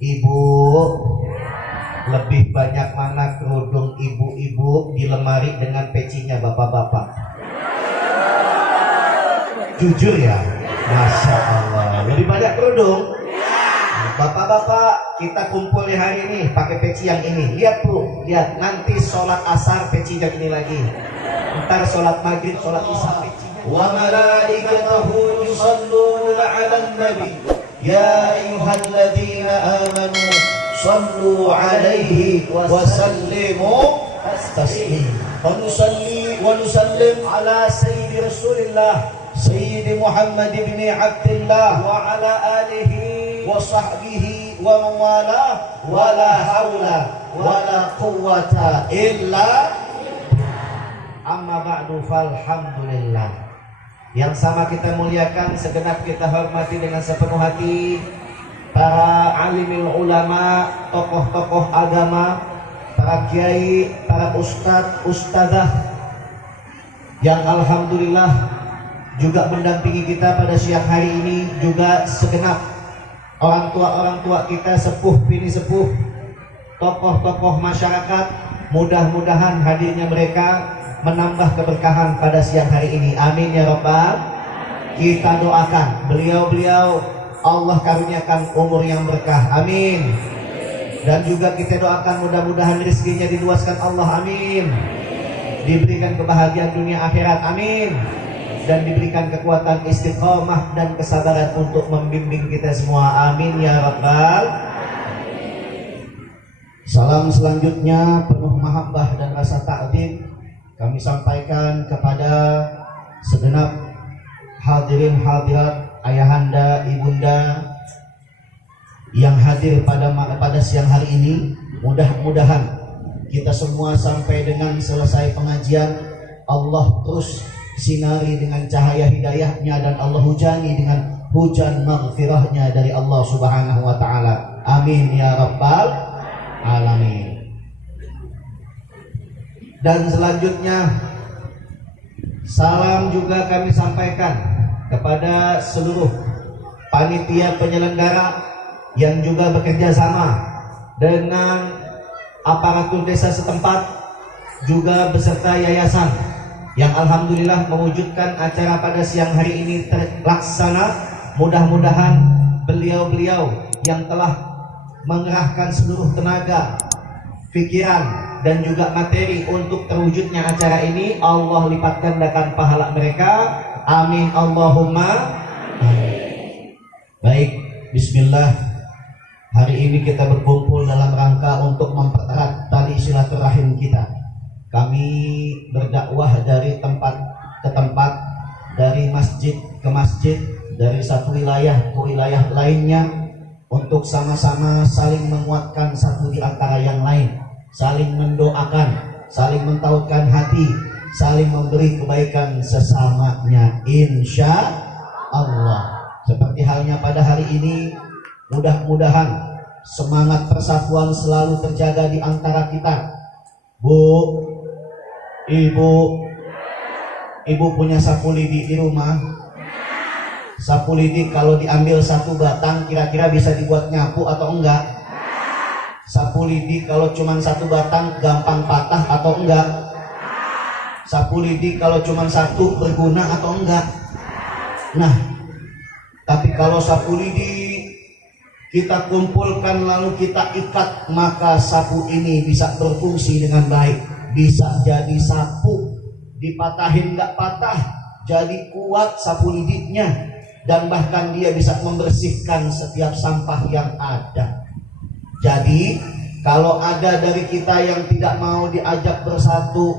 Ibu, lebih banyak mana kerudung ibu-ibu di lemari dengan pecinya bapak-bapak? Jujur ya, Masya Allah. Lebih banyak kerudung. Bapak-bapak, kita kumpul di hari ini pakai peci yang ini. Lihat Bu, lihat nanti sholat asar peci yang ini lagi. Ntar sholat maghrib, sholat isya pecinya. Wa malaikatahu yusalluna 'alan nabi. Ya ayyuhalladzina amanu sallu 'alaihi wa sallimu taslima. Wa nusalli wa nusallim ala sayyidi Rasulillah Sayyidi Muhammad ibn Abdullah wa ala alihi wa sahbihi wa mawala wa la hawla wa la quwwata illa amma ba'du falhamdulillah. Yang sama kita muliakan, segenap kita hormati dengan sepenuh hati para alimul ulama, tokoh-tokoh agama, para kiai, para ustadz, ustadzah yang alhamdulillah juga mendampingi kita pada siang hari ini, juga segenap orang tua kita, sepuh bini sepuh, tokoh-tokoh masyarakat. Mudah-mudahan hadirnya mereka menambah keberkahan pada siang hari ini. Amin ya Rabbal. Kita doakan beliau-beliau Allah karuniakan umur yang berkah. Amin. Dan juga kita doakan mudah-mudahan rezekinya diluaskan Allah. Amin. Diberikan kebahagiaan dunia akhirat. Amin. Dan diberikan kekuatan istiqomah dan kesabaran untuk membimbing kita semua. Amin ya Rabbal. Salam selanjutnya penuh mahabbah dan rasa ta'zim kami sampaikan kepada segenap hadirin hadirat, ayahanda, ibunda yang hadir pada siang hari ini. Mudah-mudahan kita semua sampai dengan selesai pengajian Allah terus sinari dengan cahaya hidayahnya dan Allah hujani dengan hujan maghfirahnya dari Allah Subhanahu wa taala. Amin ya rabbal alamin. Dan selanjutnya salam juga kami sampaikan kepada seluruh panitia penyelenggara yang juga bekerja sama dengan aparatur desa setempat, juga beserta yayasan yang alhamdulillah mewujudkan acara pada siang hari ini terlaksana. Mudah-mudahan beliau-beliau yang telah mengerahkan seluruh tenaga, pikiran dan juga materi untuk terwujudnya acara ini, Allah lipat gandakan pahala mereka. Amin Allahumma amin. Baik, bismillah. Hari ini kita berkumpul dalam rangka untuk mempererat tali silaturahim kita. Kami berdakwah dari tempat ke tempat, dari masjid ke masjid, dari satu wilayah ke wilayah lainnya, untuk sama-sama saling menguatkan satu di antara yang lain, saling mendoakan, saling mentautkan hati, saling memberi kebaikan sesamanya insya Allah. Seperti halnya pada hari ini, mudah-mudahan semangat persatuan selalu terjaga di antara kita. Bu, ibu punya sapu lidi di rumah? Sapu lidi kalau diambil satu batang kira-kira bisa dibuat nyapu atau enggak? Sapu lidi kalau cuma satu batang gampang patah atau enggak? Sapu lidi kalau cuma satu berguna atau enggak? Nah, tapi kalau sapu lidi kita kumpulkan lalu kita ikat, maka sapu ini bisa berfungsi dengan baik. Bisa jadi sapu, dipatahin enggak patah, jadi kuat sapu lidinya. Dan bahkan dia bisa membersihkan setiap sampah yang ada. Jadi kalau ada dari kita yang tidak mau diajak bersatu,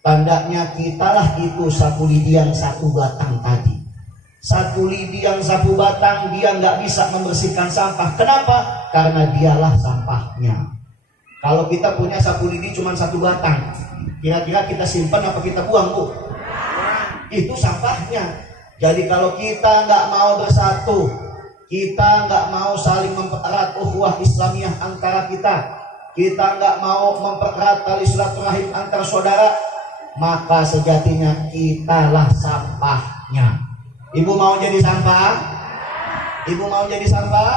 tandanya kitalah itu sapu lidi yang satu batang tadi. Sapu lidi yang satu batang, dia nggak bisa membersihkan sampah. Kenapa? Karena dialah sampahnya. Kalau kita punya sapu lidi cuma satu batang, kira-kira kita simpan apa kita buang, Bu? Itu sampahnya. Jadi kalau kita nggak mau bersatu, kita nggak mau saling mempererat ukhuwah Islamiyah antara kita nggak mau mempererat tali silaturahim antar saudara, maka sejatinya kitalah sampahnya. Ibu mau jadi sampah? Ibu mau jadi sampah?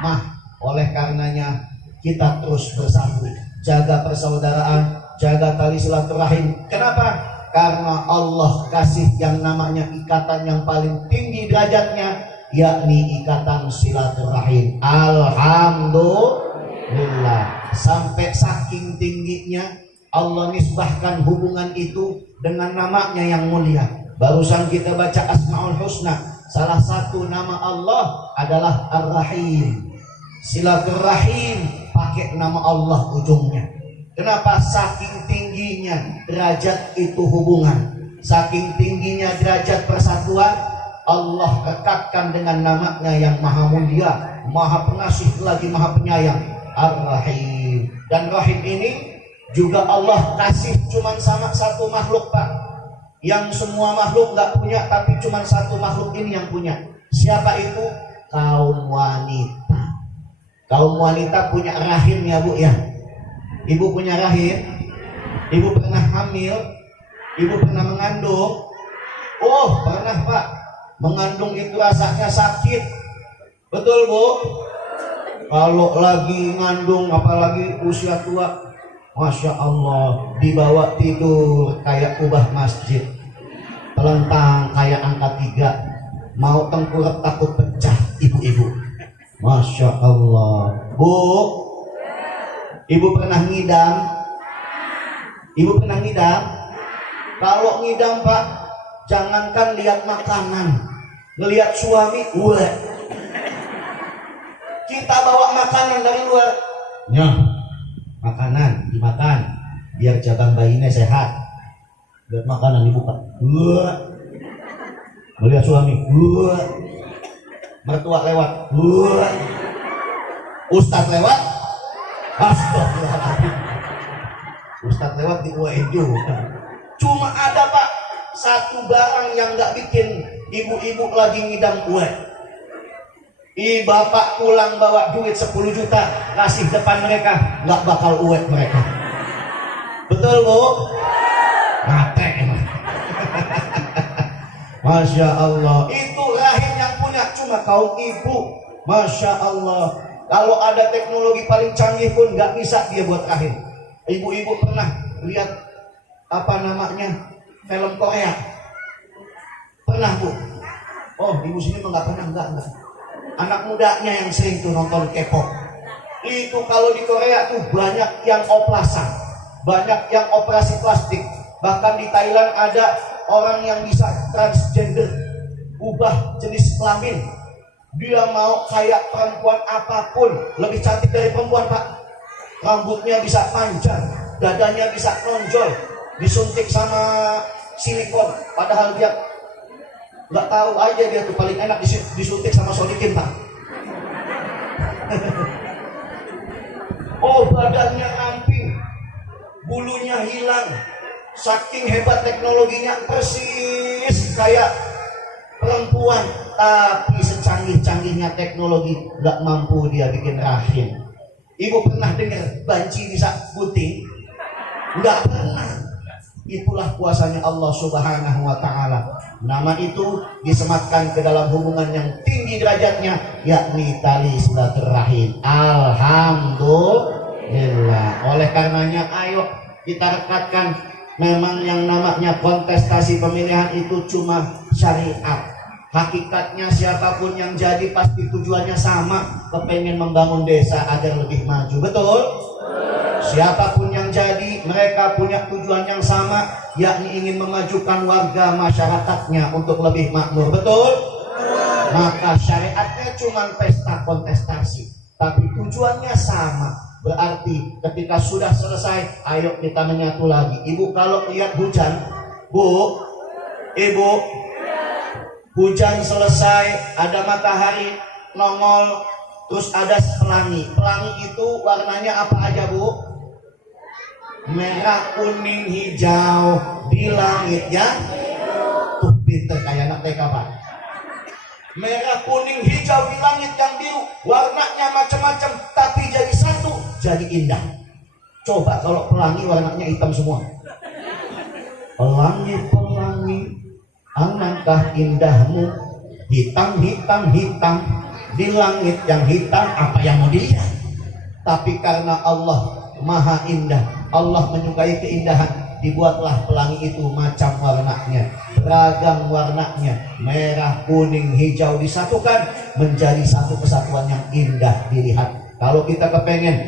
Nah, Oleh karenanya kita terus bersatu, jaga persaudaraan, jaga tali silaturahim. Kenapa? Karena Allah kasih yang namanya ikatan yang paling tinggi derajatnya, yakni ikatan silaturahim. Alhamdulillah. Sampai saking tingginya Allah nisbahkan hubungan itu dengan namanya yang mulia. Barusan kita baca Asmaul Husna, salah satu nama Allah adalah Ar-Rahim. Silaturahim pakai nama Allah ujungnya. Kenapa? Saking tingginya derajat itu hubungan, saking tingginya derajat persatuan, Allah rekatkan dengan namanya yang maha mulia, maha pengasih lagi maha penyayang, Ar-Rahim. Dan Rahim ini juga Allah kasih cuma sama satu makhluk, Pak, yang semua makhluk nggak punya, tapi cuma satu makhluk ini yang punya. Siapa itu? Kaum wanita. Kaum wanita punya rahim ya Bu ya. Ibu punya rahim, ibu pernah hamil, ibu pernah mengandung. Oh pernah Pak, mengandung itu rasanya sakit, betul Bu? Kalau lagi ngandung apalagi usia tua, Masya Allah, dibawa tidur kayak kubah masjid, telentang kayak angka 3, mau tengkurap takut pecah ibu-ibu. Masya Allah. Bu, ibu pernah ngidam? Ibu pernah ngidam? Kalau ngidam Pak, jangankan lihat makanan, ngelihat suami, wah. Kita bawa makanan dari luar, nyah, makanan dimakan, biar jaban bayinya sehat. Lihat makanan dibuka, wah. Melihat suami, wah. Mertua lewat, wah. Ustadz lewat, astagfirullahaladzim. Ustadz lewat di UAN juga. Cuma ada Pak satu barang yang nggak bikin ibu-ibu lagi ngidam kue. Bapak pulang bawa duit 10 juta, kasih depan mereka, nggak bakal uwet mereka. Betul Bu? Mate emang. Masya Allah. Itu rahim yang punya cuma kaum ibu. Masya Allah. Kalau ada teknologi paling canggih pun nggak bisa dia buat rahim. Ibu-ibu pernah lihat apa namanya film Korea? Pernah Bu? Oh ibu sini mah nggak pernah, enggak. Anak mudanya yang sering tuh nonton K-pop. Itu kalau di Korea tuh banyak yang operasan, banyak yang operasi plastik. Bahkan di Thailand ada orang yang bisa transgender, ubah jenis kelamin. Dia mau kayak perempuan apapun, lebih cantik dari perempuan Pak. Rambutnya bisa panjang, dadanya bisa nonjol, disuntik sama silikon. Padahal dia nggak tahu aja dia tuh paling enak disuntik sama sodikin Pak. Oh badannya ramping, bulunya hilang, saking hebat teknologinya, persis kayak perempuan. Tapi secanggih-canggihnya teknologi nggak mampu dia bikin rahim. Ibu pernah dengar banci bisa puting? Nggak pernah. Itulah kuasanya Allah Subhanahu wa Ta'ala. Nama itu disematkan ke dalam hubungan yang tinggi derajatnya, yakni tali silaturahim. Alhamdulillah. Oleh karenanya ayo kita rekatkan. Memang yang namanya kontestasi pemilihan itu cuma syariat. Hakikatnya siapapun yang jadi pasti tujuannya sama, kepengen membangun desa agar lebih maju. Betul? Siapapun yang jadi, mereka punya tujuan yang sama, yakni ingin memajukan warga masyarakatnya untuk lebih makmur. Betul? Maka syariatnya cuma pesta kontestasi, tapi tujuannya sama. Berarti ketika sudah selesai, ayo kita menyatu lagi. Ibu kalau lihat hujan, Bu, Ibu, hujan selesai, ada matahari nongol, terus ada pelangi. Pelangi itu warnanya apa aja Bu? Merah, kuning, hijau di langit ya. Tuh pinter kayak anak TK Pak. Merah, kuning, hijau di langit yang biru, warnanya macam-macam tapi jadi satu, jadi indah. Coba kalau pelangi warnanya hitam semua. Pelangi, pelangi, alangkah indahmu, hitam, hitam, hitam di langit yang hitam, apa yang mau dilihat? Tapi karena Allah maha indah, Allah menyukai keindahan, dibuatlah pelangi itu macam warnanya, beragam warnanya, merah, kuning, hijau, disatukan menjadi satu kesatuan yang indah dilihat. Kalau kita kepengen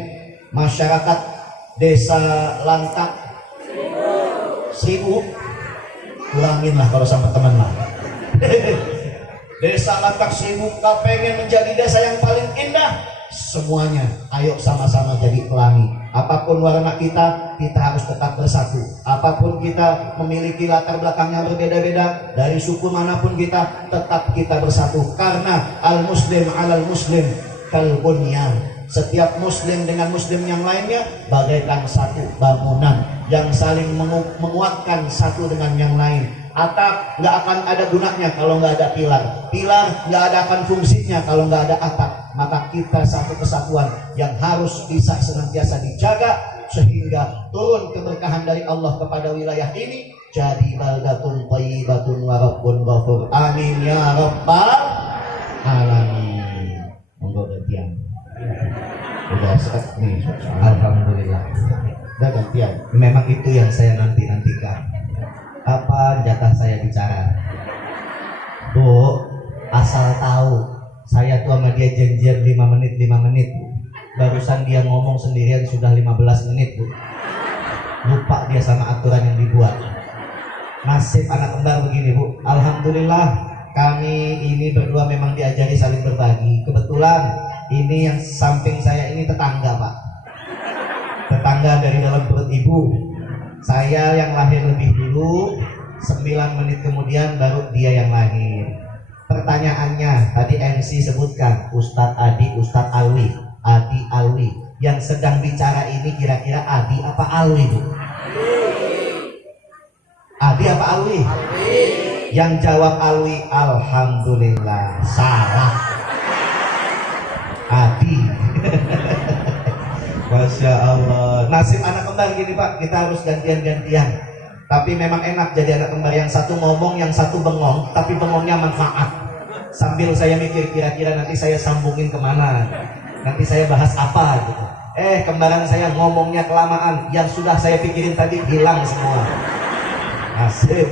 masyarakat desa Lantak 1000, kurangin lah kalau sama teman lah. Desa Lantak 1000 kepengen menjadi desa yang paling indah, semuanya ayo sama-sama jadi pelangi. Apapun warna kita, kita harus tetap bersatu. Apapun kita memiliki latar belakang yang berbeda-beda, dari suku manapun kita, tetap kita bersatu. Karena al-muslim alal muslim kal bunyan. Setiap muslim dengan muslim yang lainnya bagaikan satu bangunan yang saling menguatkan satu dengan yang lain. Atap nggak akan ada gunanya kalau nggak ada pilar. Pilar nggak ada akan fungsinya kalau nggak ada atap. Maka kita satu kesatuan yang harus bisa senantiasa dijaga sehingga turun keberkahan dari Allah kepada wilayah ini, jadi baldatun thayyibatun wa rabbun ghafur. Amin ya rabbal alamin. Monggo gantian. Udah set nih, alhamdulillah. Udah gantian. Memang itu yang saya nantikan. Apa jatah saya bicara? Bu, asal tahu, saya tuh sama dia janjian 5 menit. Barusan dia ngomong sendirian sudah 15 menit, Bu. Lupa dia sama aturan yang dibuat. Nasib anak kembar begini, Bu. Alhamdulillah, kami ini berdua memang diajari saling berbagi. Kebetulan ini yang samping saya ini tetangga, Pak. Tetangga dari dalam perut ibu. Saya yang lahir lebih dulu, 9 menit kemudian baru dia yang lahir. Pertanyaannya, tadi MC sebutkan Ustadz Adi, Ustadz Alwi, Adi Alwi. Yang sedang bicara ini kira-kira Adi apa Alwi, Bu? Adi apa Alwi? Alwi. Yang jawab Alwi, alhamdulillah, salah. Adi. Masya Allah. Nasib anak kembar gini, Pak, kita harus gantian-gantian. Tapi memang enak jadi anak kembar, yang satu ngomong, yang satu bengong, tapi bengongnya manfaat. Sambil saya mikir kira-kira nanti saya sambungin kemana, nanti saya bahas apa gitu. Kembaran saya ngomongnya kelamaan, yang sudah saya pikirin tadi hilang semua. Nasib.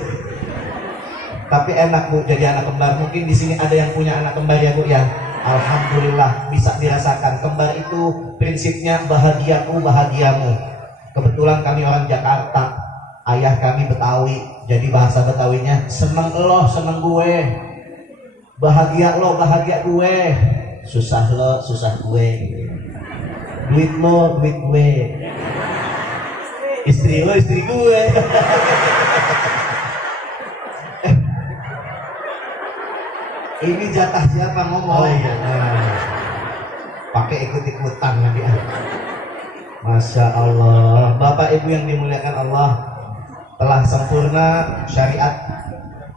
Tapi enak, Bu, jadi anak kembar. Mungkin di sini ada yang punya anak kembar ya, Bu ya. Alhamdulillah bisa dirasakan. Kembar itu prinsipnya bahagiaku bahagiamu. Kebetulan kami orang Jakarta, ayah kami Betawi, jadi bahasa Betawinya seneng lo seneng gue, bahagia lo bahagia gue, susah lo susah gue, duit lo duit gue, istri lo istri gue. Ini jatah siapa ngomong? Oh iya. Pakai ikut-ikutan lagi. Masya Allah. Bapak Ibu yang dimuliakan Allah, telah sempurna syariat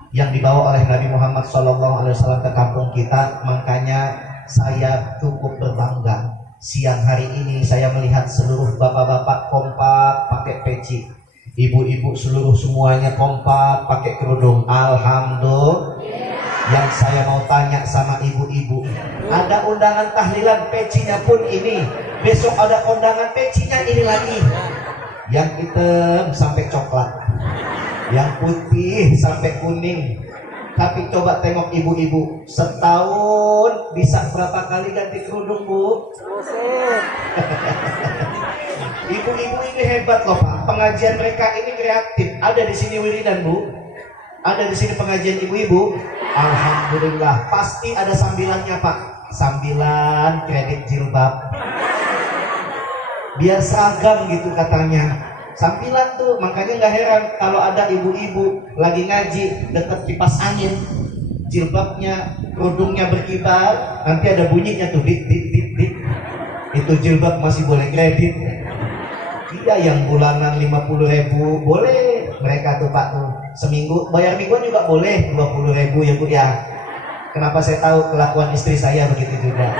yang dibawa oleh Nabi Muhammad SAW ke kampung kita. Makanya saya cukup berbangga. Siang hari ini saya melihat seluruh bapak-bapak kompak pakai peci, ibu-ibu seluruh semuanya kompak pakai kerudung. Alhamdulillah. Yang saya mau tanya sama ibu-ibu, ada undangan tahlilan pecinya pun ini, besok ada undangan pecinya ini lagi. Yang hitam sampai coklat, yang putih sampai kuning. Tapi coba tengok ibu-ibu, setahun bisa berapa kali ganti kerudung, Bu? Ibu-ibu ini hebat loh, Pak. Pengajian mereka ini kreatif. Ada di sini wiridan, Bu. Ada di sini pengajian ibu-ibu. Alhamdulillah, pasti ada sambilannya, Pak. Sambilan kredit jilbab. Biar seragam gitu katanya. Sambilan tuh, makanya nggak heran kalau ada ibu-ibu lagi ngaji deket kipas angin, jilbabnya, kerudungnya berkibar, nanti ada bunyinya tuh dit dit dit dit. Itu jilbab masih boleh kredit. Iya, yang bulanan 50.000 boleh mereka tuh, Pak tuh. Seminggu bayar mingguan juga boleh 20.000 ya, Bu ya. Kenapa saya tahu kelakuan istri saya begitu juga.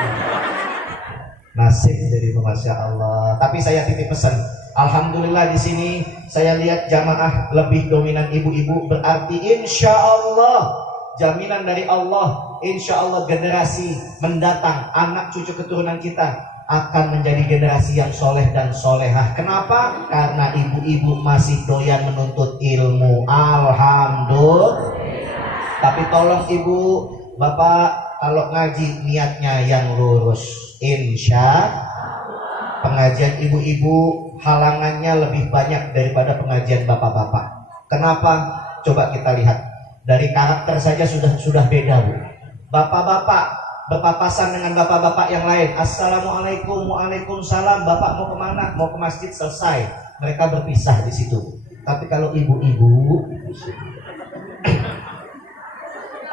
Nasib dari Masya Allah. Tapi saya titip pesan. Alhamdulillah di sini saya lihat jamaah lebih dominan ibu-ibu, berarti insya Allah jaminan dari Allah, insya Allah generasi mendatang, anak cucu keturunan kita akan menjadi generasi yang soleh dan solehah. Kenapa? Karena ibu-ibu masih doyan menuntut ilmu. Alhamdulillah. Tapi tolong ibu, bapak kalau ngaji niatnya yang lurus. Insya pengajian ibu-ibu halangannya lebih banyak daripada pengajian bapak-bapak. Kenapa? Coba kita lihat. Dari karakter saja sudah beda, Bu. Bapak-bapak berpapasan dengan bapak-bapak yang lain. Assalamualaikum, waalaikumsalam. Bapak mau kemana? Mau ke masjid, selesai. Mereka berpisah di situ. Tapi kalau ibu-ibu,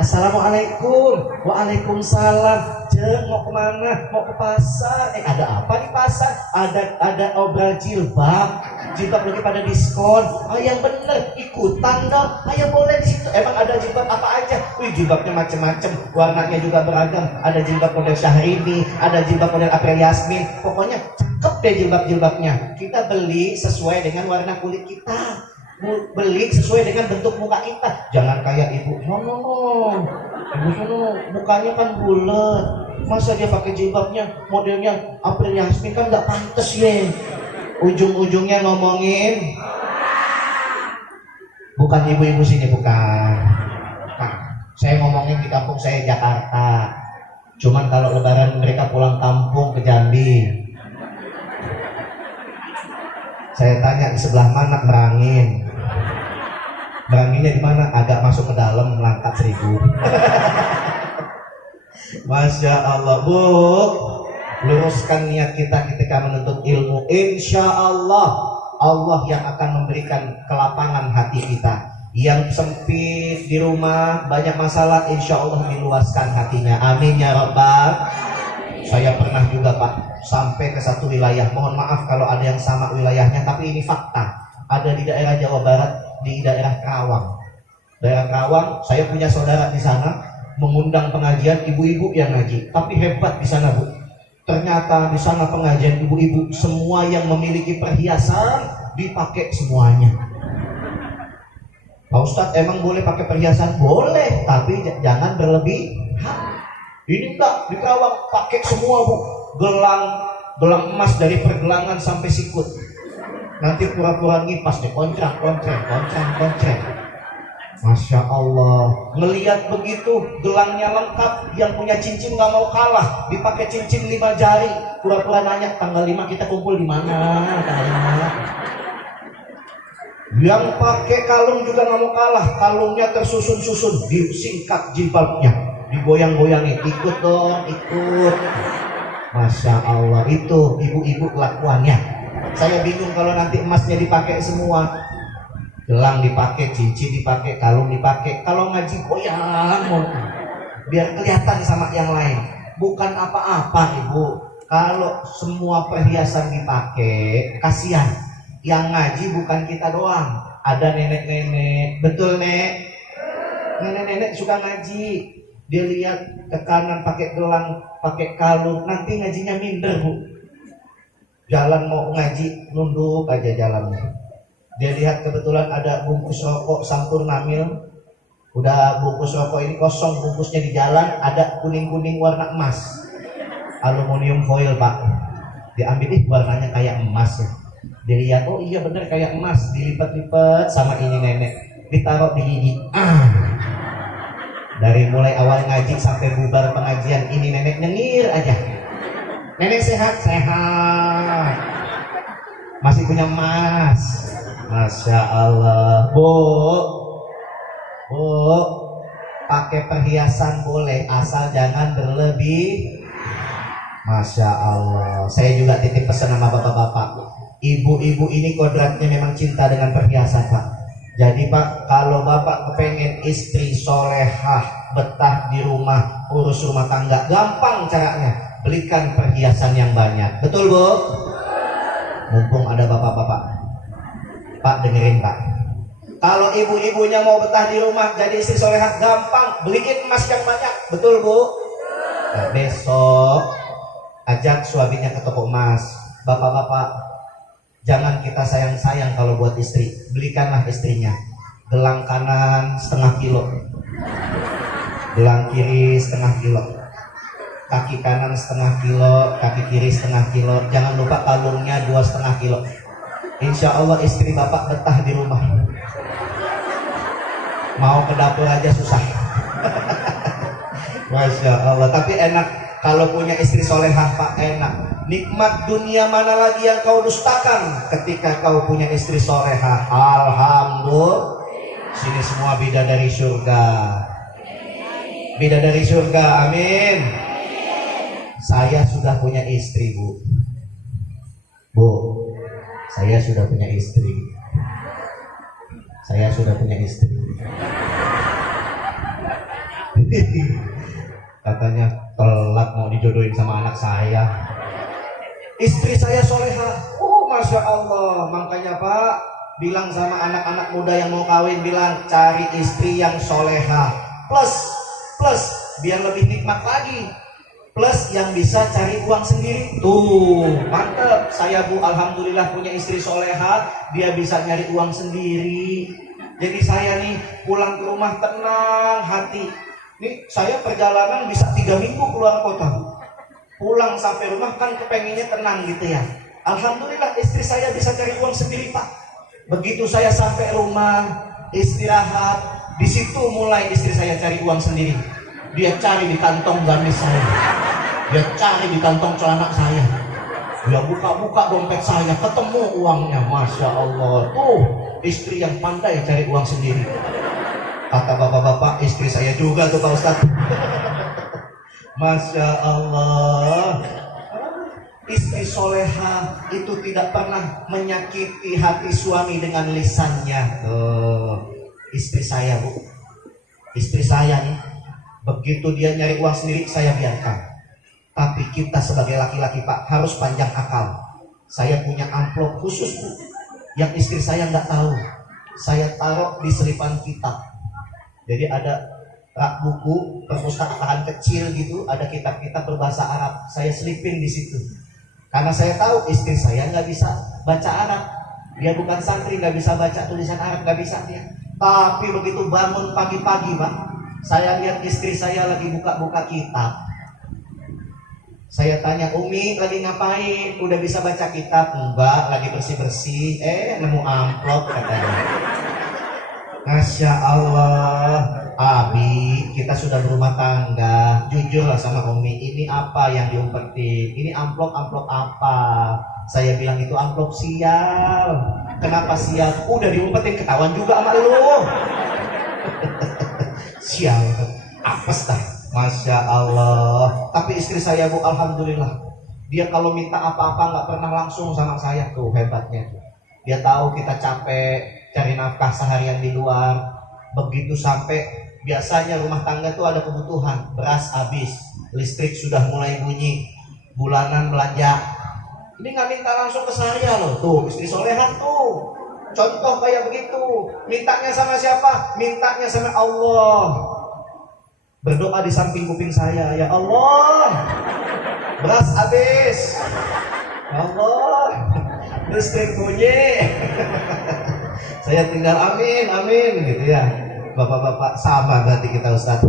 Assalamualaikum, waalaikumsalam. Jeng, mau kemana? Mau ke pasar. Ada apa di pasar? Ada obral jilbab. Jilbab lagi pada diskon. Yang bener, ikutan dong. Boleh di situ. Emang ada jilbab apa aja? Jilbabnya macem-macem, warnanya juga beragam. Ada jilbab model Syahrini, ada jilbab model April Yasmin. Pokoknya cakep deh jilbab-jilbabnya. Kita beli sesuai dengan warna kulit kita, beli sesuai dengan bentuk muka kita. Jangan kayak ibu sono. Ibu sono mukanya kan bulat. Masa dia pakai jilbabnya modelnya April Yasmin, kan nggak pantas ya. Ujung-ujungnya ngomongin bukan ibu-ibu sini, bukan. Saya ngomongin di kampung saya Jakarta. Cuman kalau lebaran mereka pulang kampung ke Jambi. Saya tanya di sebelah mana Merangin. Meranginnya di mana? Agak masuk ke dalam, melangkah 1000. Masya Allah, Bu. Luruskan niat kita ketika menuntut ilmu. Insya Allah, Allah yang akan memberikan kelapangan hati kita. Yang sempit di rumah, banyak masalah, insya Allah diluaskan hatinya. Amin ya Rabbal. Saya pernah juga Pak, sampai ke satu wilayah. Mohon maaf kalau ada yang sama wilayahnya, tapi ini fakta. Ada di daerah Jawa Barat, di daerah Karawang. Daerah Karawang, saya punya saudara di sana, mengundang pengajian ibu-ibu yang ngaji. Tapi hebat di sana, Bu. Ternyata di sana pengajian ibu-ibu, semua yang memiliki perhiasan dipakai semuanya. Pak Ustadz, emang boleh pakai perhiasan? Boleh, tapi jangan berlebihan. Ini enggak, di Karawang pakai semua, Bu. Gelang emas dari pergelangan sampai sikut. Nanti pura-pura ngipas deh, koncrang. Masya Allah, ngelihat begitu, gelangnya lengkap, yang punya cincin nggak mau kalah, dipakai cincin 5 jari, pura-pura nanya tanggal 5 kita kumpul di mana, tanggal 5. Yang pakai kalung juga nggak mau kalah, kalungnya tersusun-susun, disingkat jilbabnya, digoyang-goyangin, ikut dong, ikut. Masya Allah, itu ibu-ibu kelakuannya. Saya bingung kalau nanti emasnya dipakai semua. Gelang dipakai, cincin dipakai, kalung dipakai. Kalau ngaji goyang, biar kelihatan sama yang lain. Bukan apa-apa Ibu. Kalau semua perhiasan dipakai, kasihan. Yang ngaji bukan kita doang. Ada nenek-nenek, betul Nek? Nenek-nenek suka ngaji. Dia lihat ke kanan pakai gelang, pakai kalung, nanti ngajinya minder, Bu. Jalan mau ngaji, nunduk aja jalannya. Dia lihat kebetulan ada bungkus rokok Sampurnamil. Udah bungkus rokok ini kosong, bungkusnya di jalan, ada kuning-kuning warna emas. Aluminium foil Pak. Diambil, warnanya kayak emas ya. Dia lihat, oh iya bener kayak emas. Dilipat-lipat sama ini nenek, ditaruh di gigi. Dari mulai awal ngaji sampai bubar pengajian, ini nenek nyengir aja. Nenek sehat-sehat, masih punya emas. Masya Allah. Bu, pakai perhiasan boleh, asal jangan berlebih. Masya Allah. Saya juga titip pesan sama bapak-bapak. Ibu-ibu ini kodratnya memang cinta dengan perhiasan Pak. Jadi Pak, kalau bapak kepengen istri solehah, betah di rumah, urus rumah tangga, gampang caranya. Belikan perhiasan yang banyak. Betul Bu? Mumpung ada bapak-bapak. Pak dengerin Pak. Kalau ibu-ibunya mau betah di rumah jadi istri solehah, gampang, beliin emas yang banyak. Betul Bu? Nah, besok ajak suaminya ke toko emas. Bapak-bapak, jangan kita sayang-sayang kalau buat istri. Belikanlah istrinya gelang kanan 0,5 kilo, gelang kiri 0,5 kilo. kaki kanan setengah kilo, kaki kiri setengah kilo. Jangan lupa kalungnya 2,5 kilo. Insya Allah istri bapak betah di rumah. Mau ke dapur aja susah. Masya Allah. Tapi enak kalau punya istri solehah pak, enak. Nikmat dunia mana lagi yang kau dustakan ketika kau punya istri solehah. Alhamdulillah. Sini semua bidadari surga. Bidadari surga, amin. Saya sudah punya istri, Bu. Bu, saya sudah punya istri. Saya sudah punya istri. Katanya telat mau dijodohin sama anak saya. Istri saya solehah. Oh, Masya Allah. Makanya Pak, bilang sama anak-anak muda yang mau kawin, bilang cari istri yang solehah. Plus, biar lebih nikmat lagi. Plus yang bisa cari uang sendiri. Tuh, mantep. Saya Bu, alhamdulillah punya istri solehah. Dia bisa nyari uang sendiri. Jadi saya nih pulang ke rumah tenang hati. Nih saya perjalanan bisa 3 minggu keluar kota. Pulang sampai rumah kan kepengennya tenang gitu ya. Alhamdulillah istri saya bisa cari uang sendiri Pak. Begitu saya sampai rumah, istirahat, di situ mulai istri saya cari uang sendiri. Dia cari di kantong gamis saya. Dia cari di kantong celana saya. Dia buka-buka dompet saya, ketemu uangnya. Masya Allah. Tuh, istri yang pandai cari uang sendiri. Kata bapak-bapak, istri saya juga tuh Pak Ustadz. Masya Allah. Istri soleha itu tidak pernah menyakiti hati suami dengan lisannya. Istri saya Bu, istri saya nih, begitu dia nyari uang sendiri saya biarkan. Tapi kita sebagai laki-laki Pak harus panjang akal. Saya punya amplop khusus Bu, yang istri saya nggak tahu. Saya taruh di selipan kitab. Jadi ada rak buku perpustakaan kecil gitu, ada kitab-kitab berbahasa Arab. Saya selipin di situ. Karena saya tahu istri saya nggak bisa baca Arab. Dia bukan santri, nggak bisa baca tulisan Arab, nggak bisa dia. Tapi begitu bangun pagi-pagi Pak, saya lihat istri saya lagi buka-buka kitab. Saya tanya, Umi lagi ngapain? Udah bisa baca kitab? Enggak, lagi bersih-bersih. Nemu amplop katanya. Masya Allah. Abi, kita sudah berumah tangga. Jujurlah sama Umi, ini apa yang diumpetin? Ini amplop apa? Saya bilang itu amplop sial. Kenapa sial? Udah diumpetin, ketahuan juga sama lu. Sial, apes dah. Masya Allah. Tapi istri saya Bu, alhamdulillah, dia kalau minta apa-apa nggak pernah langsung sama saya. Tuh hebatnya. Dia tahu kita capek cari nafkah seharian di luar. Begitu sampai, biasanya rumah tangga tuh ada kebutuhan. Beras habis, listrik sudah mulai bunyi, bulanan belanja. Ini nggak minta langsung ke saya loh. Tuh istri solehan tuh. Contoh kayak begitu. Mintanya sama siapa? Mintanya sama Allah. Berdoa di samping kuping saya, ya Allah, beras habis, ya Allah, listrik bunyi. Saya tinggal amin gitu ya. Bapak-bapak sama berarti kita Ustaz.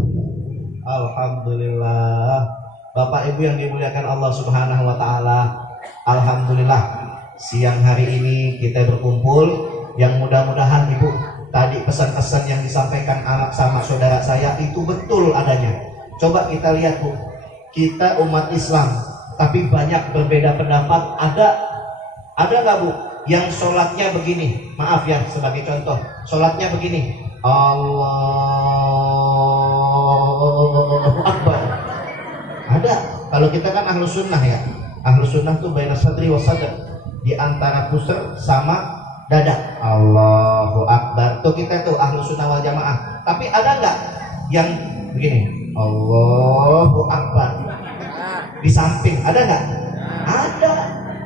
Alhamdulillah. Bapak Ibu yang dimuliakan Allah Subhanahu wa taala. Alhamdulillah siang hari ini kita berkumpul. Yang mudah-mudahan Ibu, tadi pesan-pesan yang disampaikan anak sama saudara saya itu betul adanya. Coba kita lihat Bu, kita umat Islam tapi banyak berbeda pendapat. Ada nggak Bu yang sholatnya begini? Maaf ya, sebagai contoh, sholatnya begini, Allahu Akbar. Ada. Kalau kita kan ahlu sunnah ya. Ahlu sunnah tuh baina sadri wa sadr, di antara pusar sama dada. Allahu Akbar. Tuh kita tuh ahlu sunnah wal jamaah. Tapi ada nggak yang begini? Allahu Akbar. Di samping ada nggak? Ada.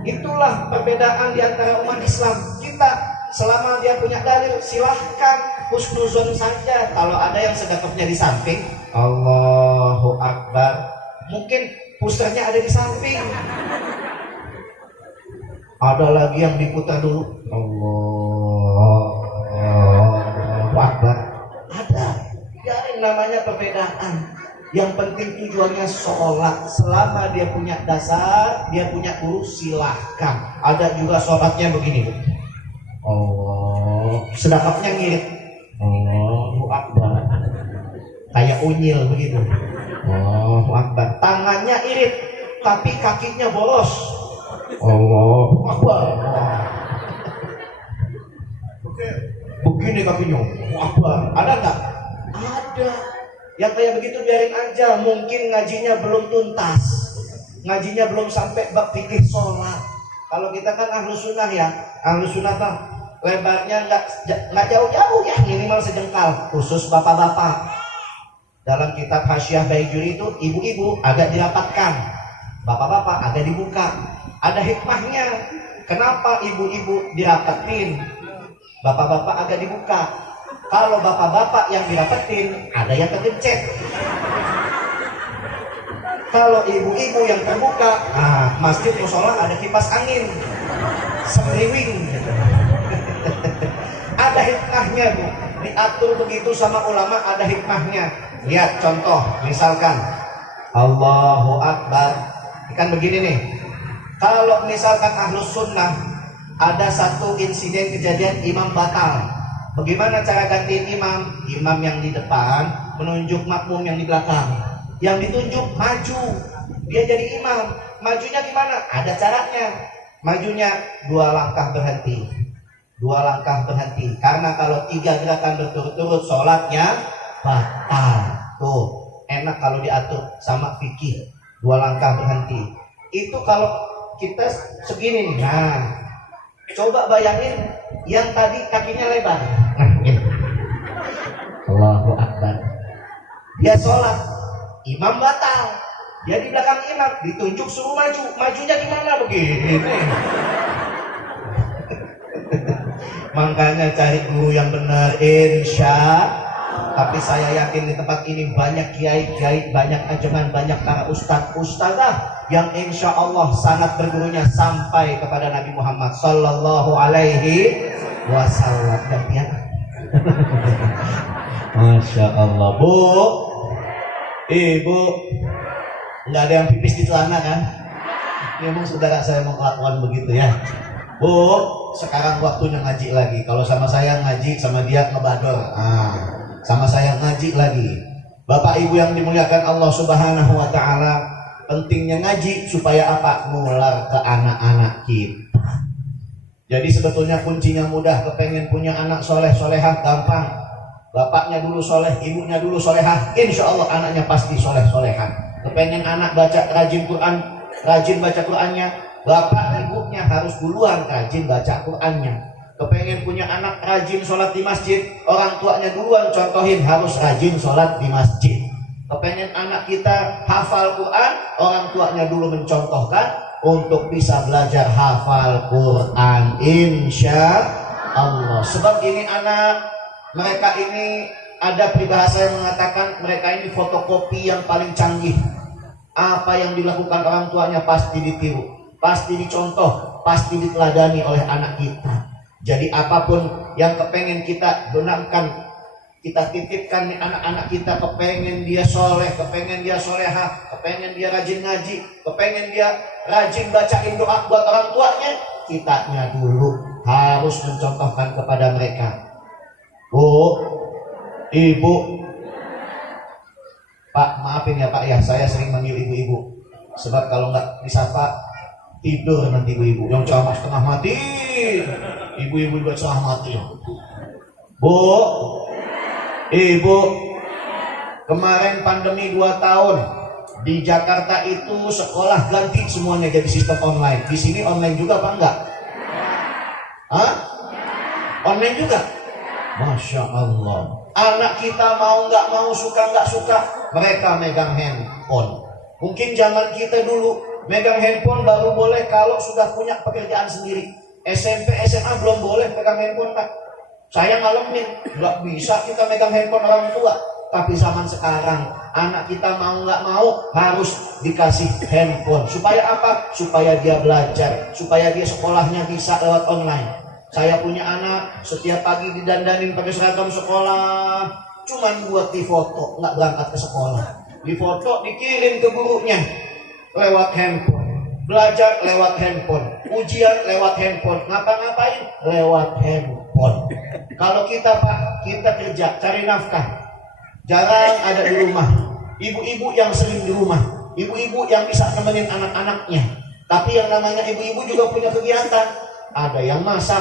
Itulah perbedaan di antara umat Islam. Kita selama dia punya dalil silahkan husnuzon saja. Kalau ada yang sedekapnya di samping, Allahu Akbar. Mungkin pusernya ada di samping. Ada lagi yang diputar dulu, Allahu Akbar. Ada. Ya, yang namanya perbedaan. Yang penting tujuannya sholat. Selama dia punya dasar, dia punya guru, silahkan. Ada juga sholatnya begini. Oh, sedekahnya ngirit. Oh, akbar. Kayak unyil begitu. Oh, akbar. Tangannya irit, tapi kakinya boros. Oh, akbar. Begini kakinya. Akbar. Ada nggak? Ada. Yang kayak begitu biarin aja. Mungkin ngajinya belum tuntas. Ngajinya belum sampai bab fikih sholat. Kalau kita kan ahlus sunnah ya. Ahlus sunnah kan lebarnya nggak jauh-jauh ya, minimal sejengkal. Khusus bapak-bapak. Dalam kitab Hasyiah Baijuri itu ibu-ibu agak dirapatkan, bapak-bapak agak dibuka. Ada hikmahnya. Kenapa ibu-ibu dirapetin, bapak-bapak agak dibuka? Kalau bapak-bapak yang dirapetin, ada yang kegencet. Kalau ibu-ibu yang terbuka, masjid musola ada kipas angin, semriwing. Ada hikmahnya, Bu. Diatur begitu sama ulama, ada hikmahnya. Lihat contoh, misalkan Allahu Akbar. Kan begini nih. Kalau misalkan ahlus sunnah ada satu insiden kejadian imam batal. Bagaimana cara gantiin imam? Imam yang di depan menunjuk makmum yang di belakang. Yang ditunjuk maju, dia jadi imam. Majunya gimana? Ada caranya. Majunya 2 langkah berhenti. 2 langkah berhenti. Karena kalau 3 gerakan berturut-turut sholatnya batal. Tuh, enak kalau diatur sama fikih. 2 langkah berhenti. Itu kalau kita segini nih. Nah, coba bayangin yang tadi kakinya lebar. Nah, gitu. Allahu Akbar. Dia sholat, imam batal. Dia di belakang imam, ditunjuk suruh maju. Majunya gimana begini? Makanya cari guru yang benar, insya. Tapi saya yakin di tempat ini banyak kiai-kiai, banyak ajengan, banyak para ustadz-ustadzah yang insya Allah sangat bergurunya sampai kepada Nabi Muhammad Sallallahu Alaihi Wasallam. Gantian. Masya Allah, Bu, Ibu, nggak ada yang pipis di celana kan? Memang saudara saya mau kelakuan begitu ya. Bu, sekarang waktunya ngaji lagi. Kalau sama saya ngaji, sama dia ngebador. Sama saya ngaji lagi. Bapak Ibu yang dimuliakan Allah Subhanahu wa taala, pentingnya ngaji supaya apa? Nular ke anak-anak kita. Jadi sebetulnya kuncinya mudah. Kepengen punya anak soleh solehah gampang. Bapaknya dulu soleh, ibunya dulu solehah, insya Allah anaknya pasti soleh solehah. Kepengen anak baca rajin Quran, rajin baca Qurannya, bapak ibunya harus duluan rajin baca Qurannya. Kepengen punya anak rajin sholat di masjid, orang tuanya duluan contohin harus rajin sholat di masjid. Kepengen anak kita hafal Quran, orang tuanya dulu mencontohkan untuk bisa belajar hafal Quran, insya Allah. Sebab ini anak, mereka ini ada peribahasa yang mengatakan mereka ini fotokopi yang paling canggih. Apa yang dilakukan orang tuanya pasti ditiru, pasti dicontoh, pasti diteladani oleh anak kita. Jadi apapun yang kepengen kita benarkan, kita titipkan nih anak-anak kita, kepengen dia soleh, kepengen dia solehah, kepengen dia rajin ngaji, kepengen dia rajin bacain doa buat orang tuanya, kitanya dulu harus mencontohkan kepada mereka. Bu, Ibu, Pak, maafin ya Pak ya, saya sering manggil ibu-ibu. Sebab kalau nggak disapa tidur nanti ibu-ibu. Yang ceramah setengah mati, ibu-ibu juga setengah mati. Bu, Ibu, kemarin pandemi 2 tahun di Jakarta itu sekolah ganti semuanya jadi sistem online. Di sini online juga apa enggak? Hah? Online juga? Masya Allah. Anak kita mau nggak mau, suka nggak suka, mereka megang handphone. Mungkin zaman kita dulu megang handphone baru boleh kalau sudah punya pekerjaan sendiri. SMP, SMA belum boleh pegang handphone, Pak. Saya ngalamin, nggak bisa kita megang handphone orang tua. Tapi zaman sekarang, anak kita mau nggak mau harus dikasih handphone. Supaya apa? Supaya dia belajar, supaya dia sekolahnya bisa lewat online. Saya punya anak, setiap pagi didandanin pakai seragam sekolah, cuman buat di foto, nggak berangkat ke sekolah. difoto, dikirim ke gurunya lewat handphone. Belajar lewat handphone, ujian lewat handphone, ngapa-ngapain lewat handphone. Kalau kita Pak, kita kerja, cari nafkah, jarang ada di rumah. Ibu-ibu yang sering di rumah, ibu-ibu yang bisa nemenin anak-anaknya. Tapi yang namanya ibu-ibu juga punya kegiatan. Ada yang masak,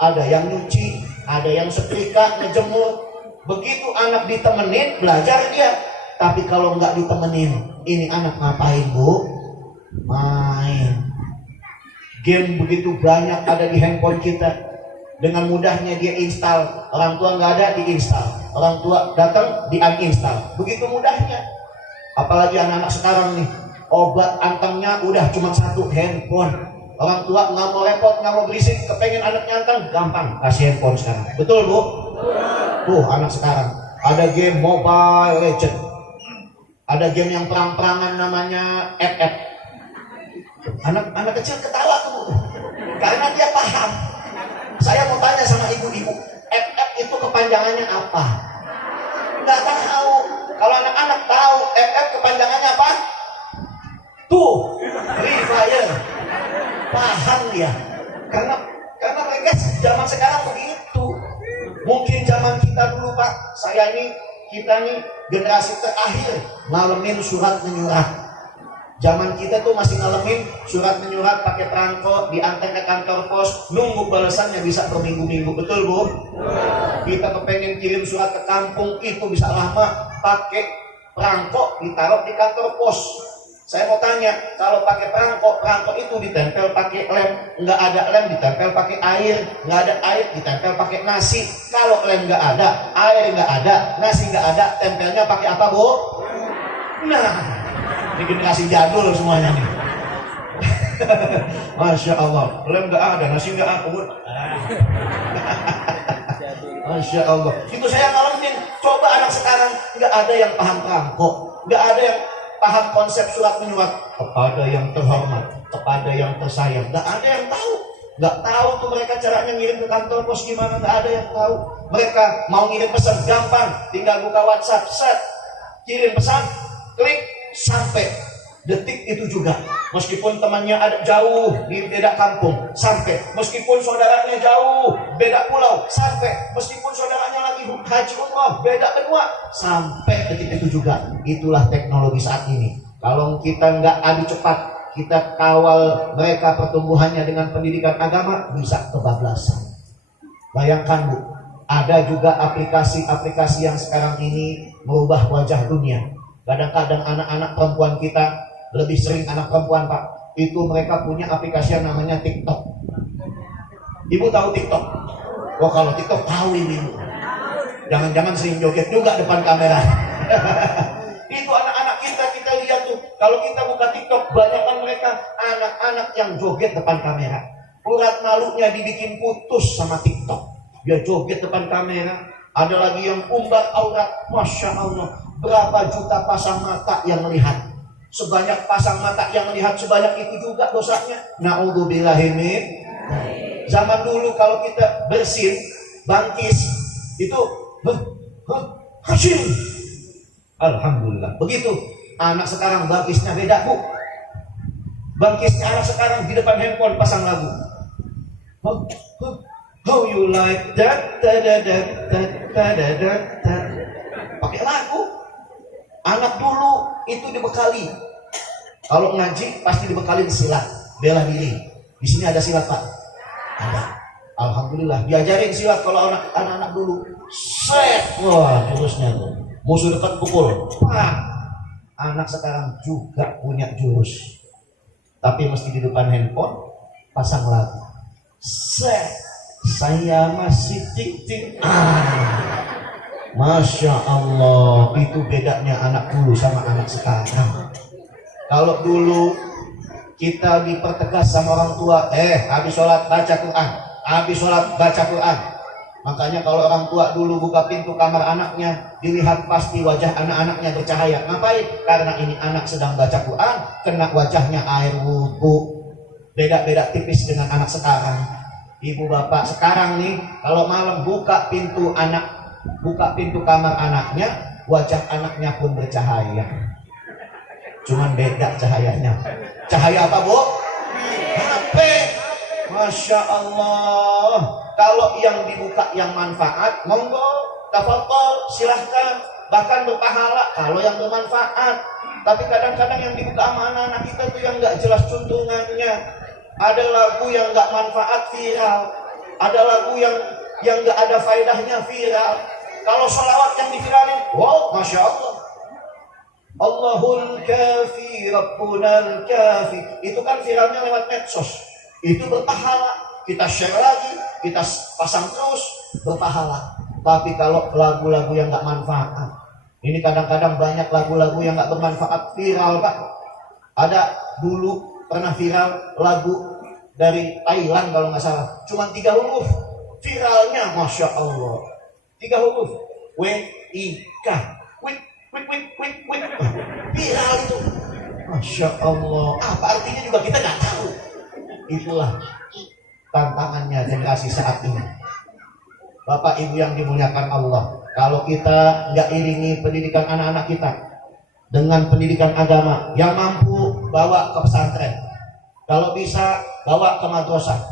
ada yang nyuci, ada yang setrika, ngejemur. Begitu anak ditemenin, belajar dia. Tapi kalau nggak ditemenin, ini anak ngapain Bu? Main. Game begitu banyak ada di handphone kita. Dengan mudahnya dia install. Orang tua nggak ada, diinstal. Orang tua datang, di-uninstall. Begitu mudahnya. Apalagi anak-anak sekarang nih, obat antengnya udah cuma satu, handphone. Orang tua nggak mau repot, nggak mau berisik, kepengen anaknya anteng, gampang kasih handphone sekarang. Betul Bu? Tuh anak sekarang ada game Mobile Legend, ada game yang perang-perangan namanya FF. Anak kecil ketawa tuh karena dia paham. Saya mau tanya sama ibu-ibu, FF itu kepanjangannya apa? Nggak tahu. Kalau anak-anak tahu FF kepanjangannya apa? Tuh, Free Fire. Paham dia. Karena mereka zaman sekarang begitu. Mungkin zaman kita dulu Pak, kita nih generasi terakhir ngalamin surat menyurat. Zaman kita tuh masih ngalamin surat menyurat pakai perangko, diantar ke kantor pos, nunggu balasannya bisa berminggu-minggu. Betul Bu? Kita kepengen kirim surat ke kampung, itu bisa lama, pakai perangko ditaruh di kantor pos. Saya mau tanya, kalau pakai perangko itu ditempel pakai lem, nggak ada lem ditempel pakai air, nggak ada air ditempel pakai nasi. Kalau lem nggak ada, air nggak ada, nasi nggak ada, tempelnya pakai apa Bu? Nah, ini generasi jadul semuanya nih. Masya Allah, lem nggak ada, nasi nggak ada. Masya Allah, itu saya ngalamin. Coba anak sekarang nggak ada yang paham perangko, nggak ada yang paham konsep surat menyurat. Kepada yang terhormat, kepada yang tersayang, nggak ada yang tahu. Nggak tahu tuh mereka caranya ngirim ke kantor pos gimana, nggak ada yang tahu. Mereka mau ngirim pesan gampang, tinggal buka WhatsApp, set, kirim pesan, klik, sampai. Detik itu juga. Meskipun temannya ada jauh di beda kampung, sampai. Meskipun saudaranya jauh beda pulau, sampai. Meskipun saudaranya lagi haji umrah beda benua, sampai detik itu juga. Itulah teknologi saat ini. Kalau kita nggak adu cepat, kita kawal mereka pertumbuhannya dengan pendidikan agama, bisa kebablasan. Bayangkan Bu, ada juga aplikasi-aplikasi yang sekarang ini merubah wajah dunia. Kadang-kadang anak-anak perempuan kita, lebih sering anak perempuan Pak, itu mereka punya aplikasi yang namanya TikTok. Ibu tahu TikTok? Oh kalau TikTok tahu ini. Jangan-jangan sering joget juga depan kamera. Itu anak-anak kita lihat tuh. Kalau kita buka TikTok, banyakkan mereka anak-anak yang joget depan kamera. Urat malunya dibikin putus sama TikTok. Dia joget depan kamera. Ada lagi yang umbar aurat. Masya Allah, berapa juta pasang mata yang melihat. Sebanyak pasang mata yang melihat, sebanyak itu juga dosanya. Na'udzubillahi min. Zaman dulu kalau kita bersin, bangkis, itu hasil. Alhamdulillah. Begitu. Anak sekarang bangkisnya beda Bu. Bangkisnya anak sekarang di depan handphone pasang lagu. How you like that? Pakai lagu. Anak dulu itu dibekali. Kalau ngaji pasti dibekali silat, bela diri. Di sini ada silat Pak? Ada. Alhamdulillah diajarin silat kalau anak-anak dulu. Set, wah jurusnya tuh. Musuh dekat pukul. Pak. Anak sekarang juga punya jurus. Tapi mesti di depan handphone pasang lagu. Set, saya masih ting-ting. Masya Allah, itu bedanya anak dulu sama anak sekarang. Kalau dulu kita dipertegas sama orang tua, habis sholat baca Quran, habis sholat baca Quran. Makanya kalau orang tua dulu buka pintu kamar anaknya, dilihat pasti wajah anak-anaknya bercahaya. Ngapain? Karena ini anak sedang baca Quran, kena wajahnya air wudhu. Beda-beda tipis dengan anak sekarang. Ibu bapak sekarang nih, kalau malam buka pintu kamar anaknya, wajah anaknya pun bercahaya. cuman beda cahayanya. Cahaya apa, Bu? HP. Masya Allah. Kalau yang dibuka yang manfaat, monggo, tafadhol, silahkan, bahkan berpahala kalau yang bermanfaat. Tapi kadang-kadang yang dibuka sama anak-anak kita tuh yang nggak jelas contohannya. Ada lagu yang nggak manfaat viral, ada lagu yang nggak ada faedahnya viral. Kalau sholawat yang diviralin, wow, masya Allah. Allahul kafi, Rabbunal kafi. Itu kan viralnya lewat medsos. Itu berpahala. Kita share lagi, kita pasang terus, berpahala. Tapi kalau lagu-lagu yang nggak manfaat, ini kadang-kadang banyak lagu-lagu yang nggak bermanfaat viral, Pak. Ada dulu pernah viral lagu dari Thailand kalau nggak salah, cuma 3 huruf. Viralnya, masya Allah, 3 huruf, W-I-K, viral itu, masya Allah. Apa artinya juga kita nggak tahu. Itulah tantangannya generasi saat ini. Bapak Ibu yang dimuliakan Allah, kalau kita nggak iringi pendidikan anak-anak kita dengan pendidikan agama yang mampu, bawa ke pesantren. Kalau bisa, bawa ke madrasah.